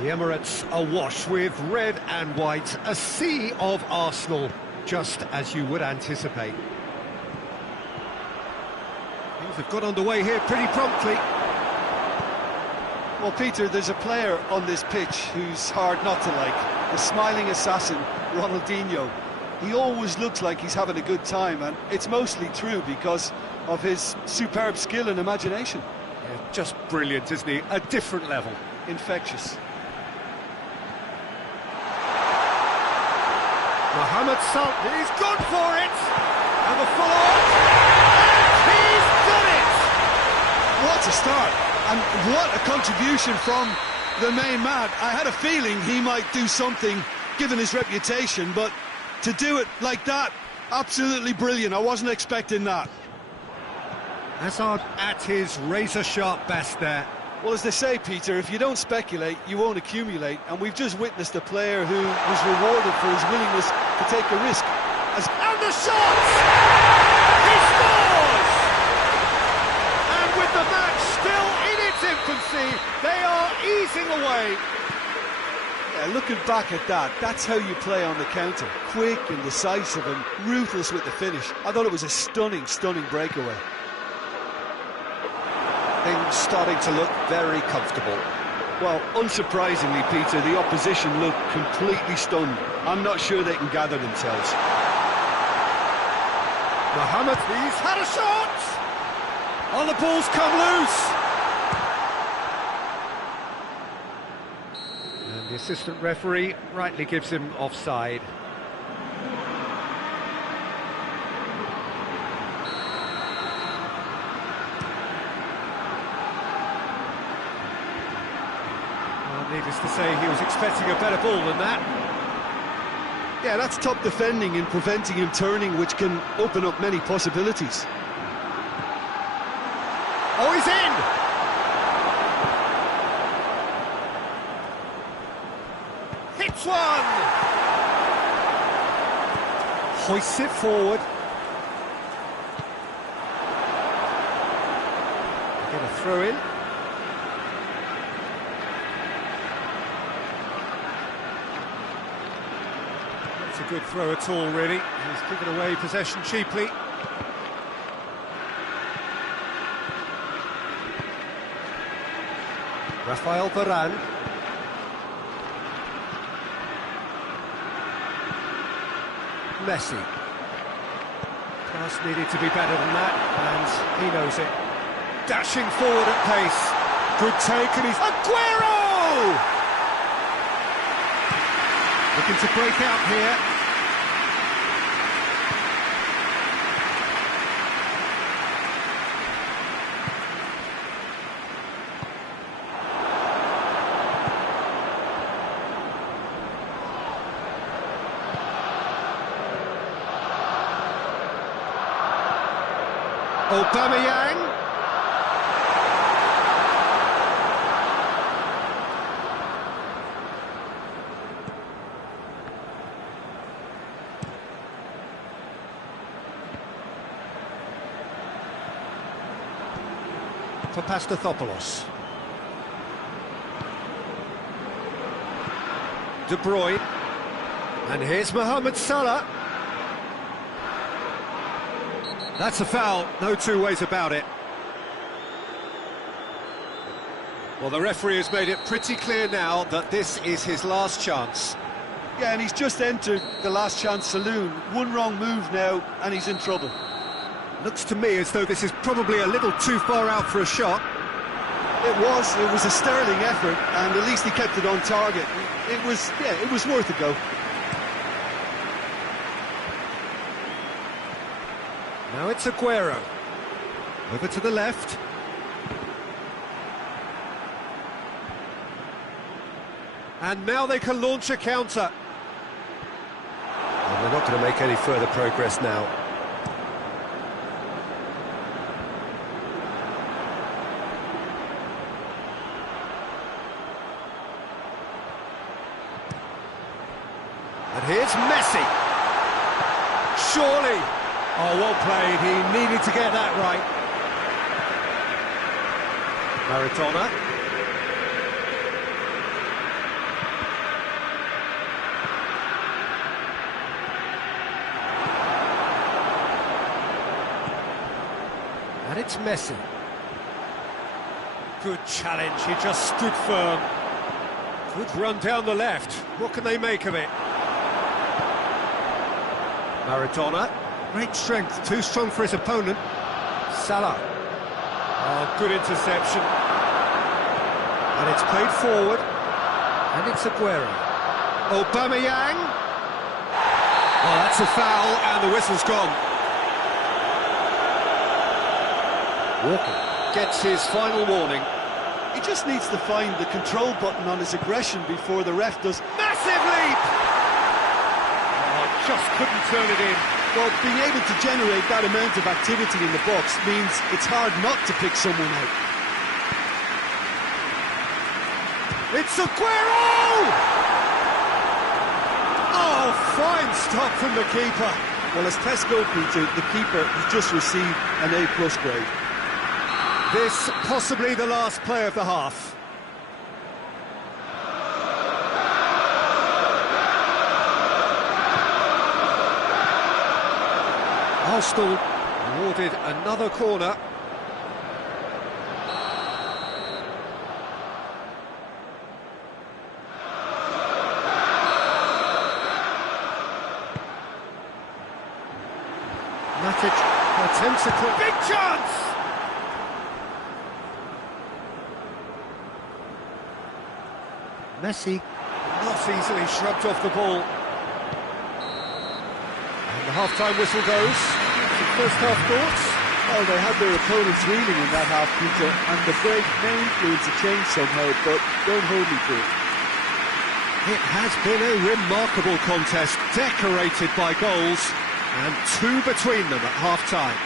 The Emirates awash with red and white, a sea of Arsenal, just as you would anticipate. Things have got underway here pretty promptly. Well, Peter, there's a player on this pitch who's hard not to like. The smiling assassin, Ronaldinho. He always looks like he's having a good time, and it's mostly true because of his superb skill and imagination. Yeah, just brilliant, isn't he? A different level. Infectious. Mohamed Salah, he's gone for it! And the follow-up, and he's done it! What a start, and what a contribution from the main man. I had a feeling he might do something, given his reputation, but to do it like that, absolutely brilliant. I wasn't expecting that. Hazard at his razor-sharp best there. Well, as they say, Peter, if you don't speculate, you won't accumulate, and we've just witnessed a player who was rewarded for his willingness to take a risk. And the shot! He scores! And with the match still in its infancy, they are easing away. Yeah, looking back at that, that's how you play on the counter. Quick and decisive and ruthless with the finish. I thought it was a stunning, stunning breakaway. Things starting to look very comfortable. Well, unsurprisingly, Peter, the opposition look completely stunned. I'm not sure they can gather themselves. Mohamed, he's had a shot! Oh, the ball's come loose! And the assistant referee rightly gives him offside. Needless to say, he was expecting a better ball than that. Yeah, that's top defending and preventing him turning, which can open up many possibilities. Oh, he's in! Hits one! Hoists it forward. Get a throw in. It's a good throw at all, really. He's given away possession cheaply. Rafael Varane. Messi. Pass needed to be better than that, and he knows it. Dashing forward at pace. Good take, and he's... Aguero! Looking to break out here. Aubameyang. For Pastathopoulos. De Bruyne. And here's Mohamed Salah. That's a foul, no two ways about it. Well, the referee has made it pretty clear now that this is his last chance. Yeah, and he's just entered the last chance saloon. One wrong move now, and he's in trouble. Looks to me as though this is probably a little too far out for a shot. It was a sterling effort, and at least he kept it on target. It was worth a go. Now it's Aguero. Over to the left. And now they can launch a counter. And they're not going to make any further progress now. And here's Messi. Surely. Oh, well played. He needed to get that right. Maradona. And it's Messi. Good challenge. He just stood firm. Good run down the left. What can they make of it? Maradona. Great strength, too strong for his opponent. Salah. Oh, good interception. And it's played forward. And it's Aguero. Aubameyang. Oh, that's a foul, and the whistle's gone. Walker gets his final warning. He just needs to find the control button on his aggression before the ref does. Massive leap! Oh, just couldn't turn it in. Well, being able to generate that amount of activity in the box means it's hard not to pick someone out. It's Aguero! Oh, fine stop from the keeper. Well, as test goalkeeper, the keeper has just received an A+ grade. This possibly the last play of the half. Arsenal awarded another corner. Matic attempts a quick... Big chance! Messi not easily shrugged off the ball. And the half-time whistle goes. Some first half thoughts? Well, they had their opponents reeling in that half, Peter, and the break may influence a change somehow, but don't hold me to it. It has been a remarkable contest, decorated by goals, and two between them at half-time.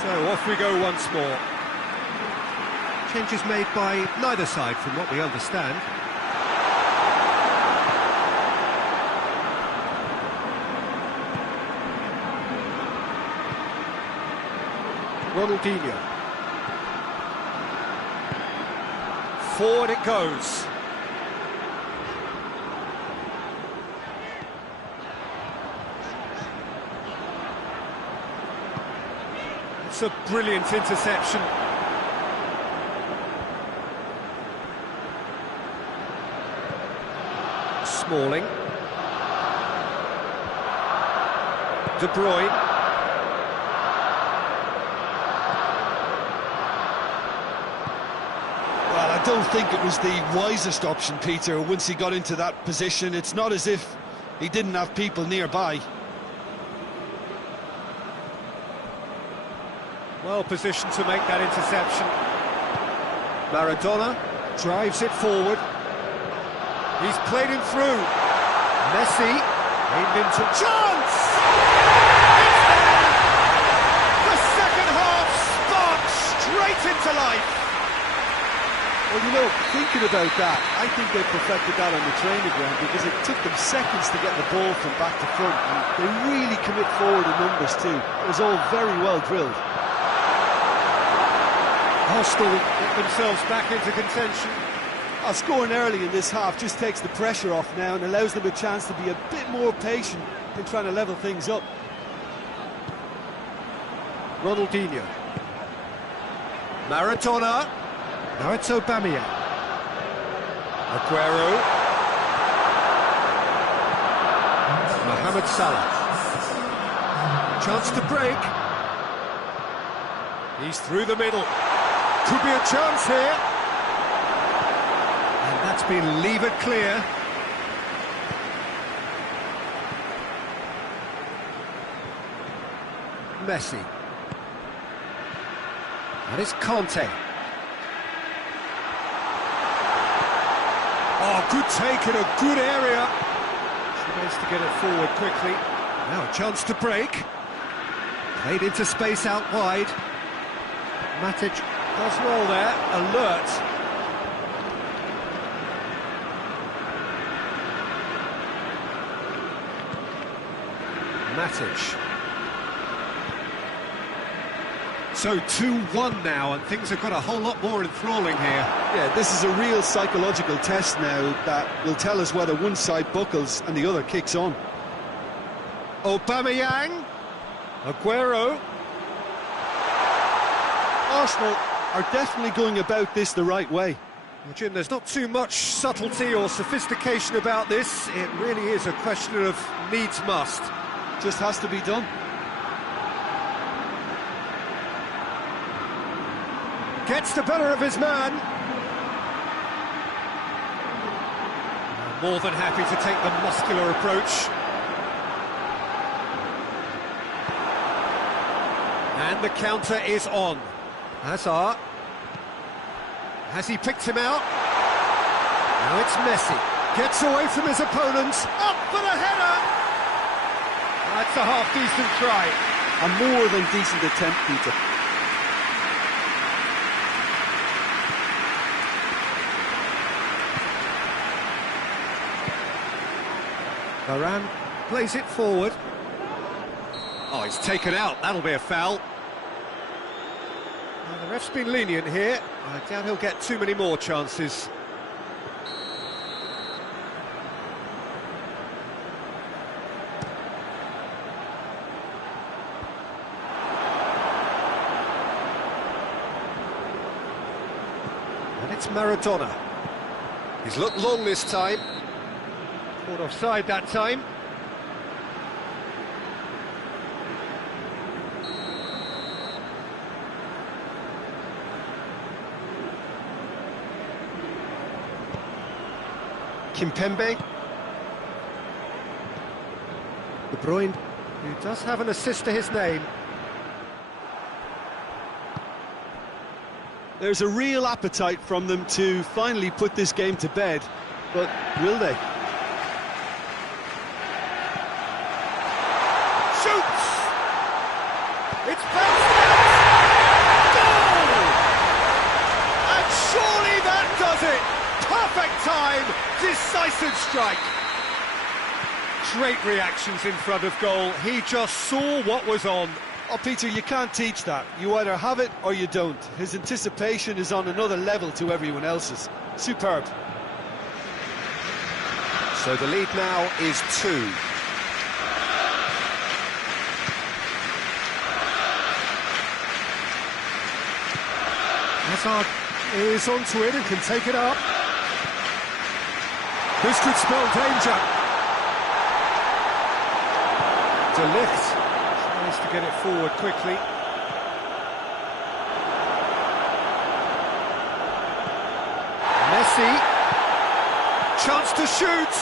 So off we go once more. Changes made by neither side from what we understand. Ronaldinho. Forward it goes. It's a brilliant interception. Smalling. De Bruyne. Well, I don't think it was the wisest option, Peter, once he got into that position. It's not as if he didn't have people nearby. Well positioned to make that interception. Maradona drives it forward. He's played him through. Messi aimed into chance! It's there! The second half sparks straight into life. Well, you know, thinking about that, I think they perfected that on the training ground because it took them seconds to get the ball from back to front, and they really commit forward in numbers too. It was all very well drilled. Arsenal get themselves back into contention. Scoring early in this half just takes the pressure off now and allows them a chance to be a bit more patient in trying to level things up. Ronaldinho. Maradona. Now it's Aubameyang. Aguero. Mohamed Salah. Chance to break. He's through the middle. Could be a chance here. And that That's been levered clear. Messi. And it's Conte. Oh, good take in a good area. She managed to get it forward quickly. Now a chance to break. Played into space out wide. Matic does well there, alert. Matic. So 2-1 now, and things have got a whole lot more enthralling here. Yeah, this is a real psychological test now that will tell us whether one side buckles and the other kicks on. Aubameyang. Aguero. Arsenal are definitely going about this the right way. Well, Jim, there's not too much subtlety or sophistication about this. It really is a question of needs must. Just has to be done. Gets the better of his man. More than happy to take the muscular approach. And the counter is on. Hazard. Has he picked him out? Now it's Messi. Gets away from his opponents. Up for the header! That's a half-decent try. A more than decent attempt, Peter. Varane plays it forward. Oh, he's taken out. That'll be a foul. Well, the ref's been lenient here. I doubt he'll get too many more chances. And it's Maradona. He's looked long this time. Caught offside that time. Kimpembe. De Bruyne, who does have an assist to his name. There's a real appetite from them to finally put this game to bed, but will they? Shoots! It's bounced out! Goal! And surely that does it! Perfect time, decisive strike. Great reactions in front of goal. He just saw what was on. Oh, Peter, you can't teach that. You either have it or you don't. His anticipation is on another level to everyone else's. Superb. So the lead now is 2. Hazard is onto it and can take it up. This could spell danger. De Ligt tries to get it forward quickly. Messi. Chance to shoot.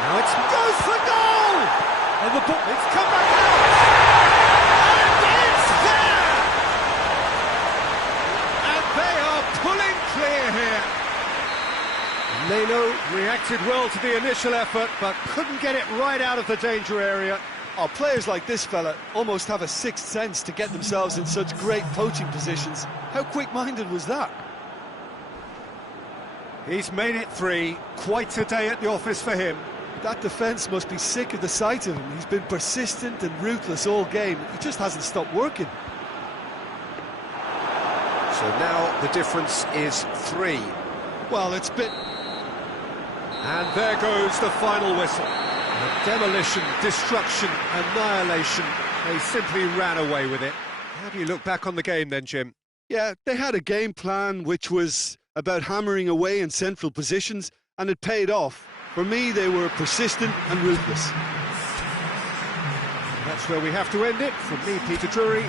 Now it goes for goal! And the ball, it's come back out! And it's there! And they are pulling clear here. Leno reacted well to the initial effort, but couldn't get it right out of the danger area. Oh, players like this fella almost have a sixth sense to get themselves in such great poaching positions. How quick-minded was that? He's made it 3. Quite a day at the office for him. That defence must be sick of the sight of him. He's been persistent and ruthless all game. He just hasn't stopped working. So now the difference is 3. Well, it's been... And there goes the final whistle. Demolition, destruction, annihilation. They simply ran away with it. How do you look back on the game then, Jim? Yeah, they had a game plan which was about hammering away in central positions, and it paid off. For me, they were persistent and ruthless. That's where we have to end it. From me, Peter Drury.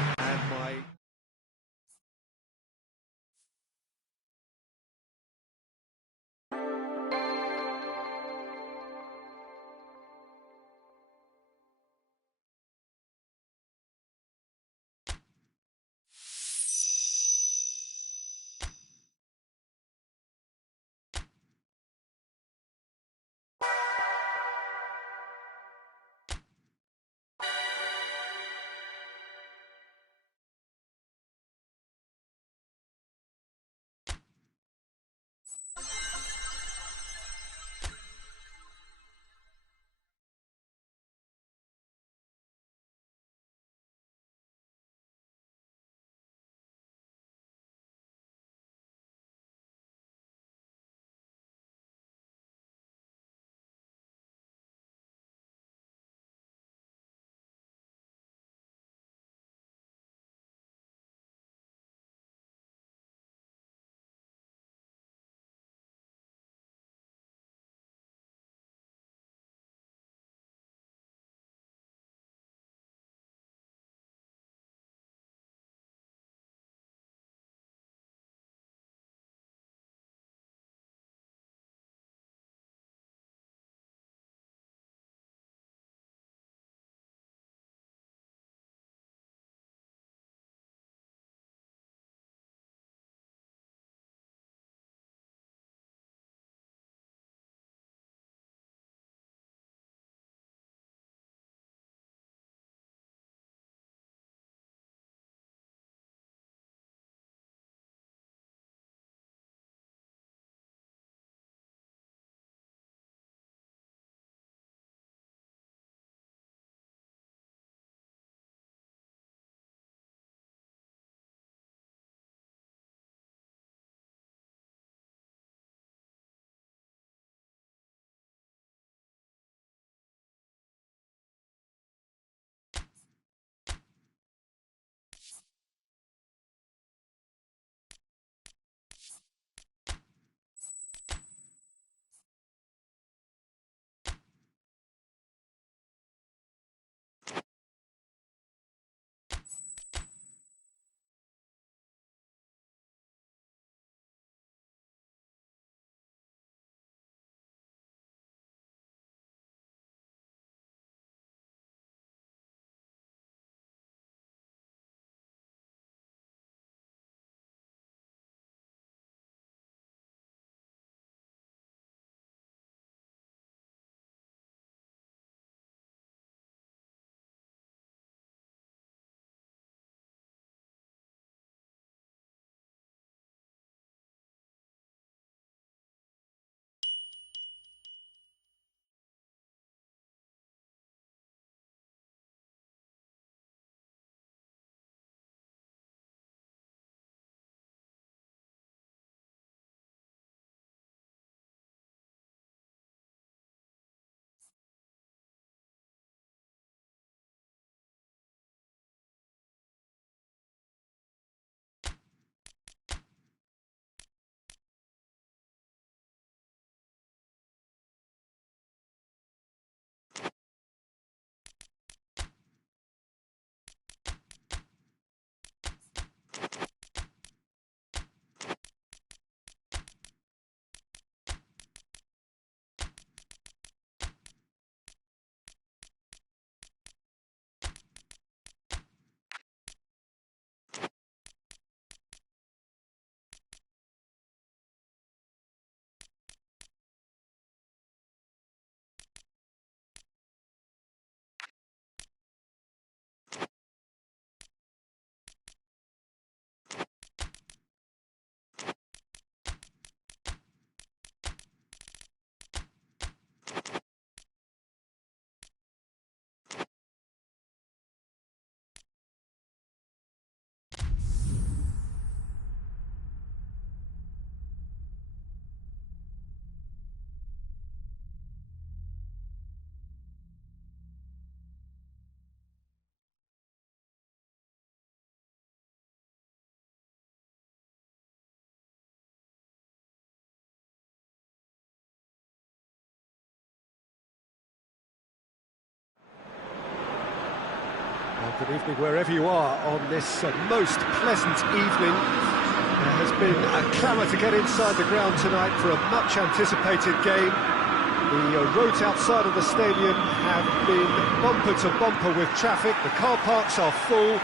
Good evening wherever you are on this most pleasant evening. There has been a clamour to get inside the ground tonight for a much anticipated game. The roads outside of the stadium have been bumper to bumper with traffic. The car parks are full.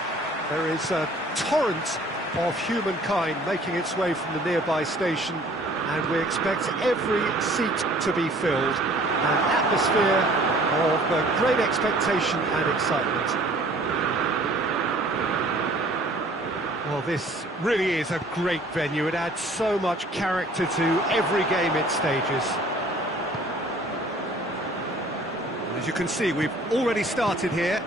There is a torrent of humankind making its way from the nearby station, and we expect every seat to be filled. An atmosphere of great expectation and excitement. Well, this really is a great venue. It adds so much character to every game it stages. As you can see, we've already started here.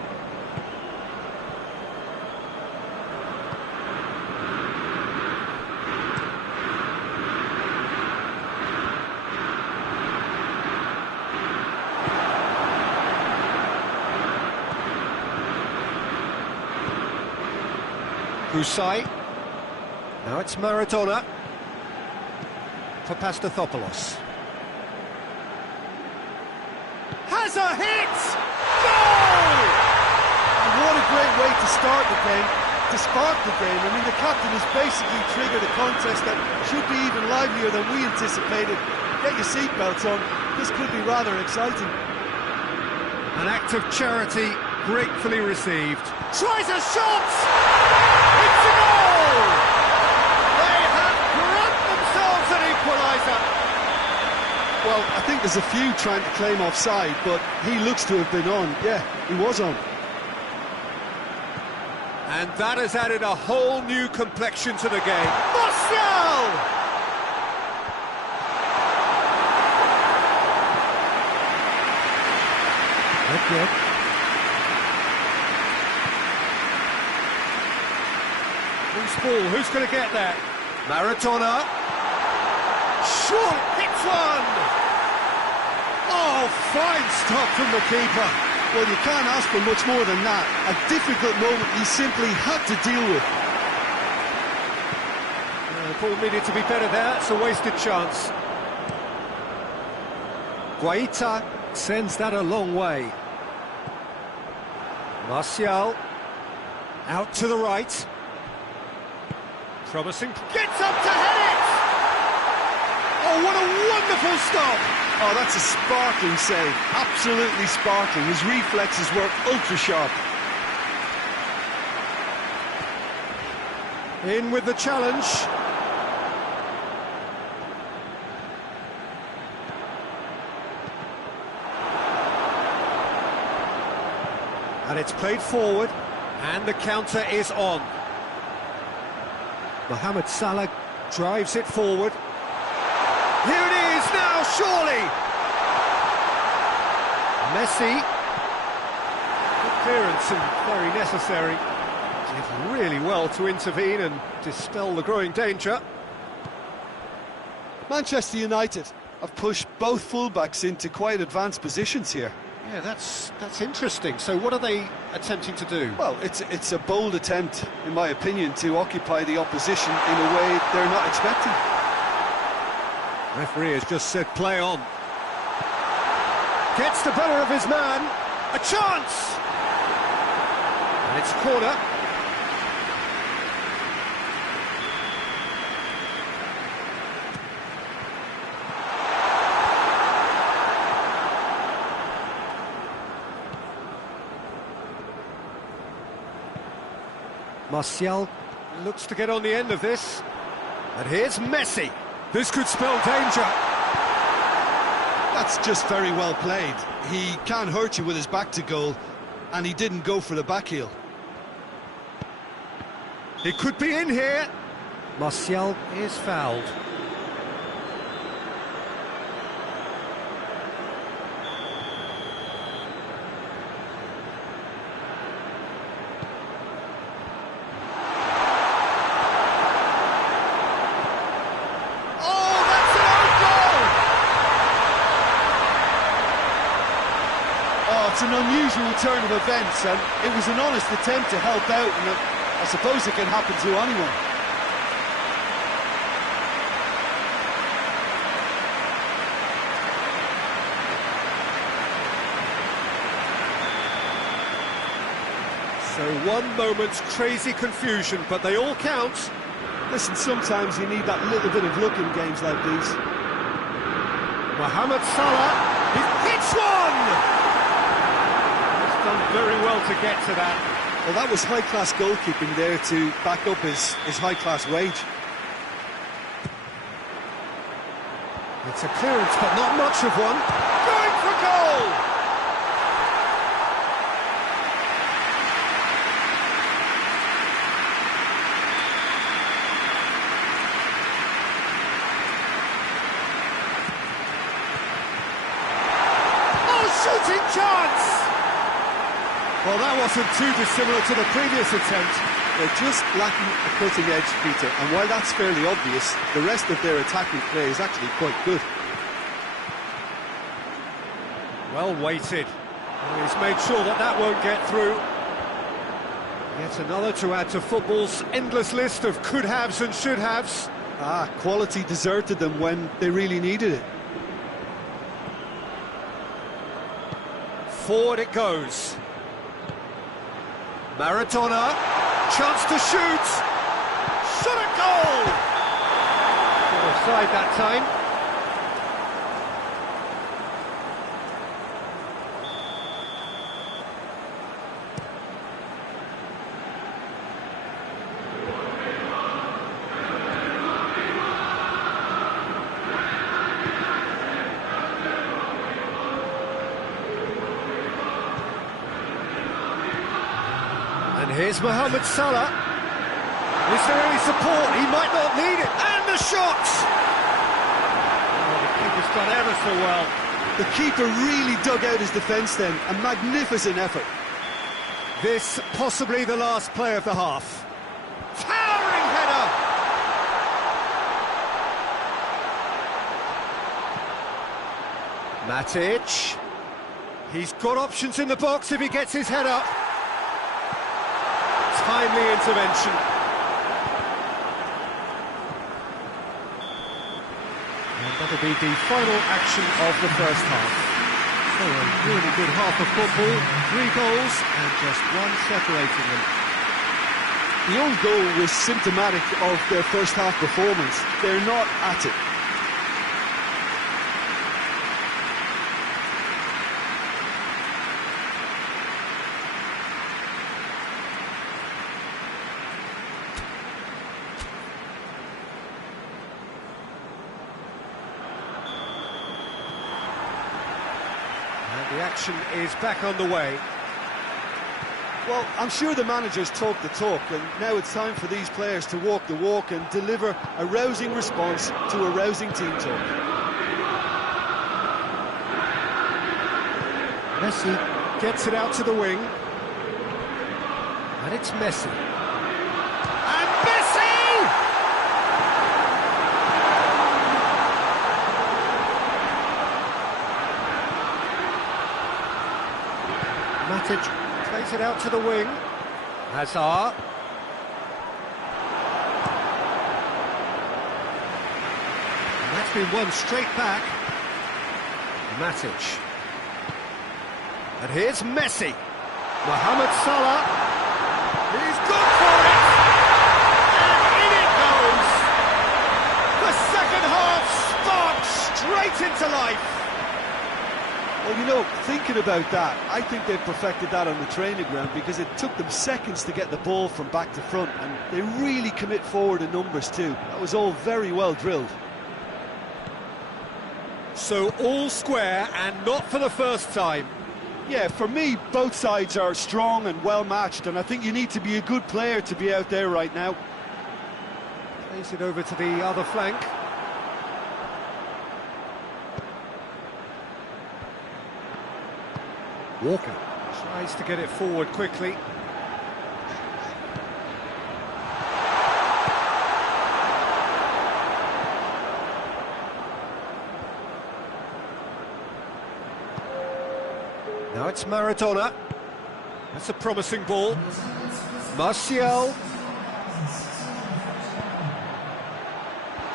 Kusai. Now it's Maradona for Pastathopoulos. Has a hit! Goal! And what a great way to start the game, to spark the game. I mean, the captain has basically triggered a contest that should be even livelier than we anticipated. Get your seatbelts on, this could be rather exciting. An act of charity gratefully received. Tries a shot! It's a goal! They have grabbed themselves an equaliser. Well, I think there's a few trying to claim offside, but he looks to have been on. Yeah, he was on. And that has added a whole new complexion to the game. Martial! Okay. Who's ball? Who's going to get that? Maradona. Sure, hits one! Oh, fine stop from the keeper. Well, you can't ask for much more than that. A difficult moment he simply had to deal with. The ball needed to be better there. It's a wasted chance. Guaita sends that a long way. Martial out to the right. Promising. Gets up to head it! Oh, what a wonderful stop! Oh, that's a sparkling save. Absolutely sparkling. His reflexes were ultra sharp. In with the challenge. And it's played forward, and the counter is on. Mohamed Salah drives it forward. Here it is now, surely! Messi. Good clearance and very necessary. Did really well to intervene and dispel the growing danger. Manchester United have pushed both fullbacks into quite advanced positions here. Yeah, that's interesting. So what are they attempting to do? Well, it's a bold attempt, in my opinion, to occupy the opposition in a way they're not expecting. Referee has just said play on. Gets the better of his man. A chance! And it's a corner. Martial looks to get on the end of this. And here's Messi. This could spell danger. That's just very well played. He can hurt you with his back to goal, and he didn't go for the back heel. He could be in here. Martial is fouled. It's an unusual turn of events, and it was an honest attempt to help out, and I suppose it can happen to anyone. So one moment's crazy confusion, but they all count. Listen, sometimes you need that little bit of luck in games like these. Mohamed Salah, he hits one! He's done very well to get to that. Well, that was high-class goalkeeping there to back up his high-class wage. It's a clearance, but not much of one. Going for goal! Oh, shooting chance! Well, that wasn't too dissimilar to the previous attempt. They're just lacking a cutting edge, Peter, and while that's fairly obvious, the rest of their attacking play is actually quite good. Well weighted. And he's made sure that that won't get through. Yet another to add to football's endless list of could-haves and should-haves. Quality deserted them when they really needed it. Forward it goes. Maradona, chance to shoot. Shot at goal! Offside that time. And here's Mohamed Salah. Is there any support? He might not need it. And the shot! Oh, the keeper's done ever so well. The keeper really dug out his defence then. A magnificent effort. This possibly the last play of the half. Towering header! Matic. He's got options in the box if he gets his head up. Timely intervention. And that'll be the final action of the first half. So a really good half of football, 3 goals and just one separating them. The own goal was symptomatic of their first half performance. They're not at it. The action is back on the way. Well, I'm sure the managers talk the talk, and now it's time for these players to walk the walk and deliver a rousing response to a rousing team talk. Messi gets it out to the wing. And it's Messi. And Messi! Matic plays it out to the wing. Hazard. And that's been won straight back. Matic. And here's Messi. Mohamed Salah. He's good for it! And in it goes! The second half sparks straight into life. Well, you know, thinking about that, I think they've perfected that on the training ground because it took them seconds to get the ball from back to front, and they really commit forward in numbers too. That was all very well drilled. So all square and not for the first time. Yeah, for me, both sides are strong and well matched, and I think you need to be a good player to be out there right now. Plays it over to the other flank. Walker tries to get it forward quickly. Now it's Maradona. That's a promising ball. Martial.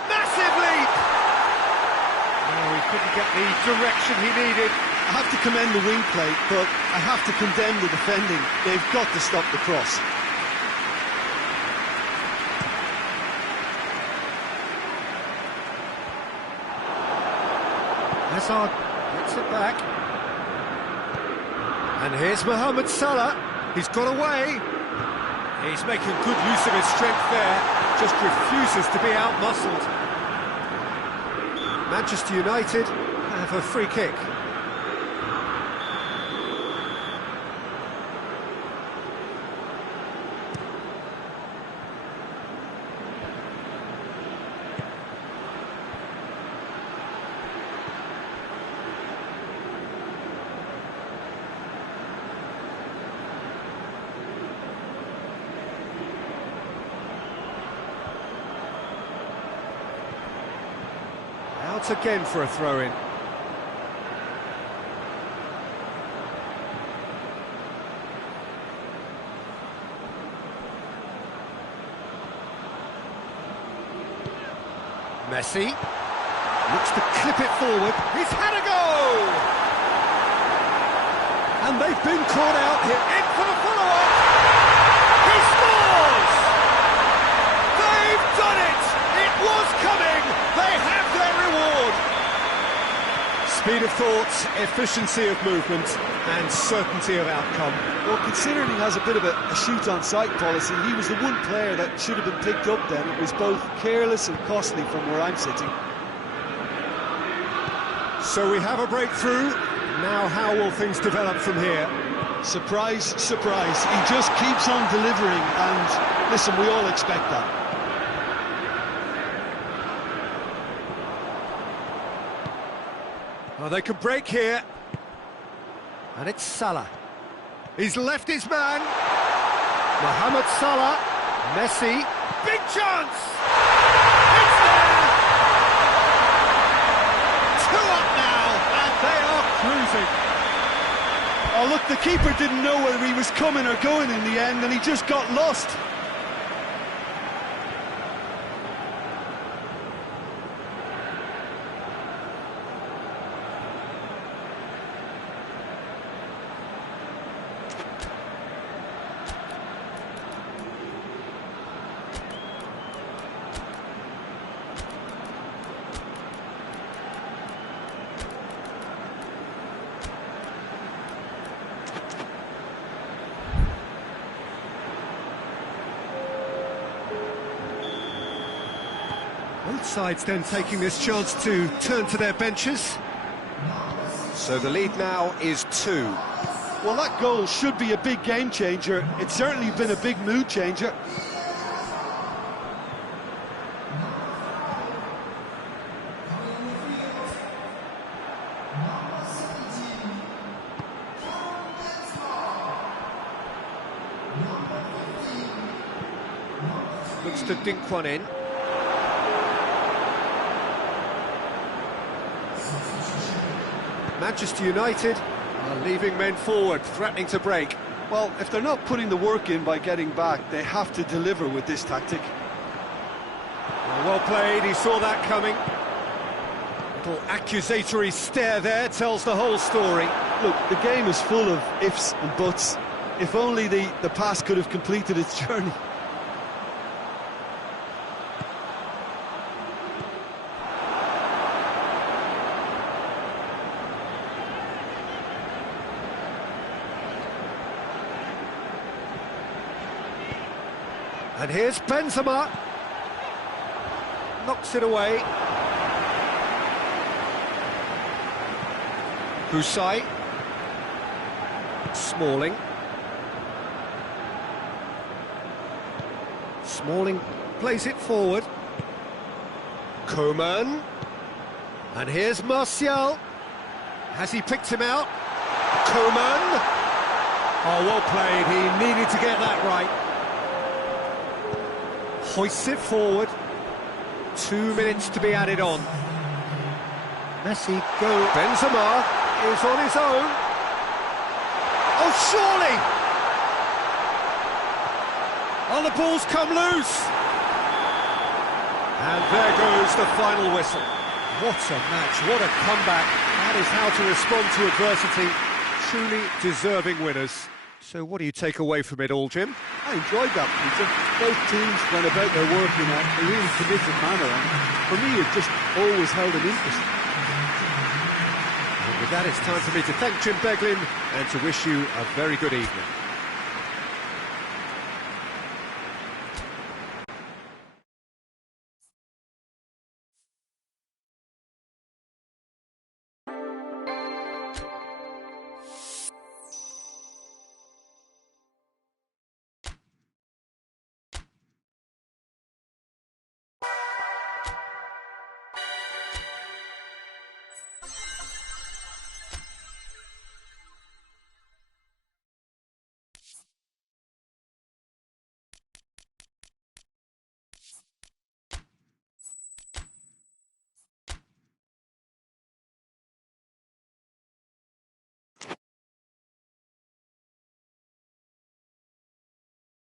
Massive leap! No, he couldn't get the direction he needed. I have to commend the wing play, but I have to condemn the defending. They've got to stop the cross. Hazard gets it back. And here's Mohamed Salah. He's got away. He's making good use of his strength there. Just refuses to be out-muscled. Manchester United have a free kick. Out again for a throw-in. Messi looks to clip it forward. He's had a go! And they've been caught out here. In for the follow-up! He scores! They've done it! It was coming! They have their reward! Speed of thought, efficiency of movement, and certainty of outcome. Well, considering he has a bit of a shoot-on-sight policy, he was the one player that should have been picked up then. It was both careless and costly from where I'm sitting. So we have a breakthrough. Now how will things develop from here? Surprise, surprise. He just keeps on delivering, and listen, we all expect that. Oh, they could break here. And it's Salah. He's left his man. Mohamed Salah. Messi. Big chance! It's there! 2 up now, and they are cruising. Oh, look, the keeper didn't know whether he was coming or going in the end, and he just got lost. Both sides then taking this chance to turn to their benches. So the lead now is 2. Well, that goal should be a big game changer. It's certainly been a big mood changer. Looks to dink one in. Manchester United are leaving men forward, threatening to break. Well, if they're not putting the work in by getting back, they have to deliver with this tactic. Well played, he saw that coming. Little accusatory stare there tells the whole story. Look, the game is full of ifs and buts. If only the pass could have completed its journey. And here's Benzema. Knocks it away. Husai. Smalling. Smalling plays it forward. Coman. And here's Martial. Has he picked him out? Coman. Oh, well played. He needed to get that right. Hoists it forward. 2 minutes to be added on. Messi go. Benzema is on his own. Oh, surely! Oh, the ball's come loose. And there goes the final whistle. What a match, what a comeback. That is how to respond to adversity. Truly deserving winners. So what do you take away from it all, Jim? I enjoyed that, Peter. Both teams went about their work in a really committed manner, and for me it just always held an interest. And with that, it's time for me to thank Jim Beglin and to wish you a very good evening.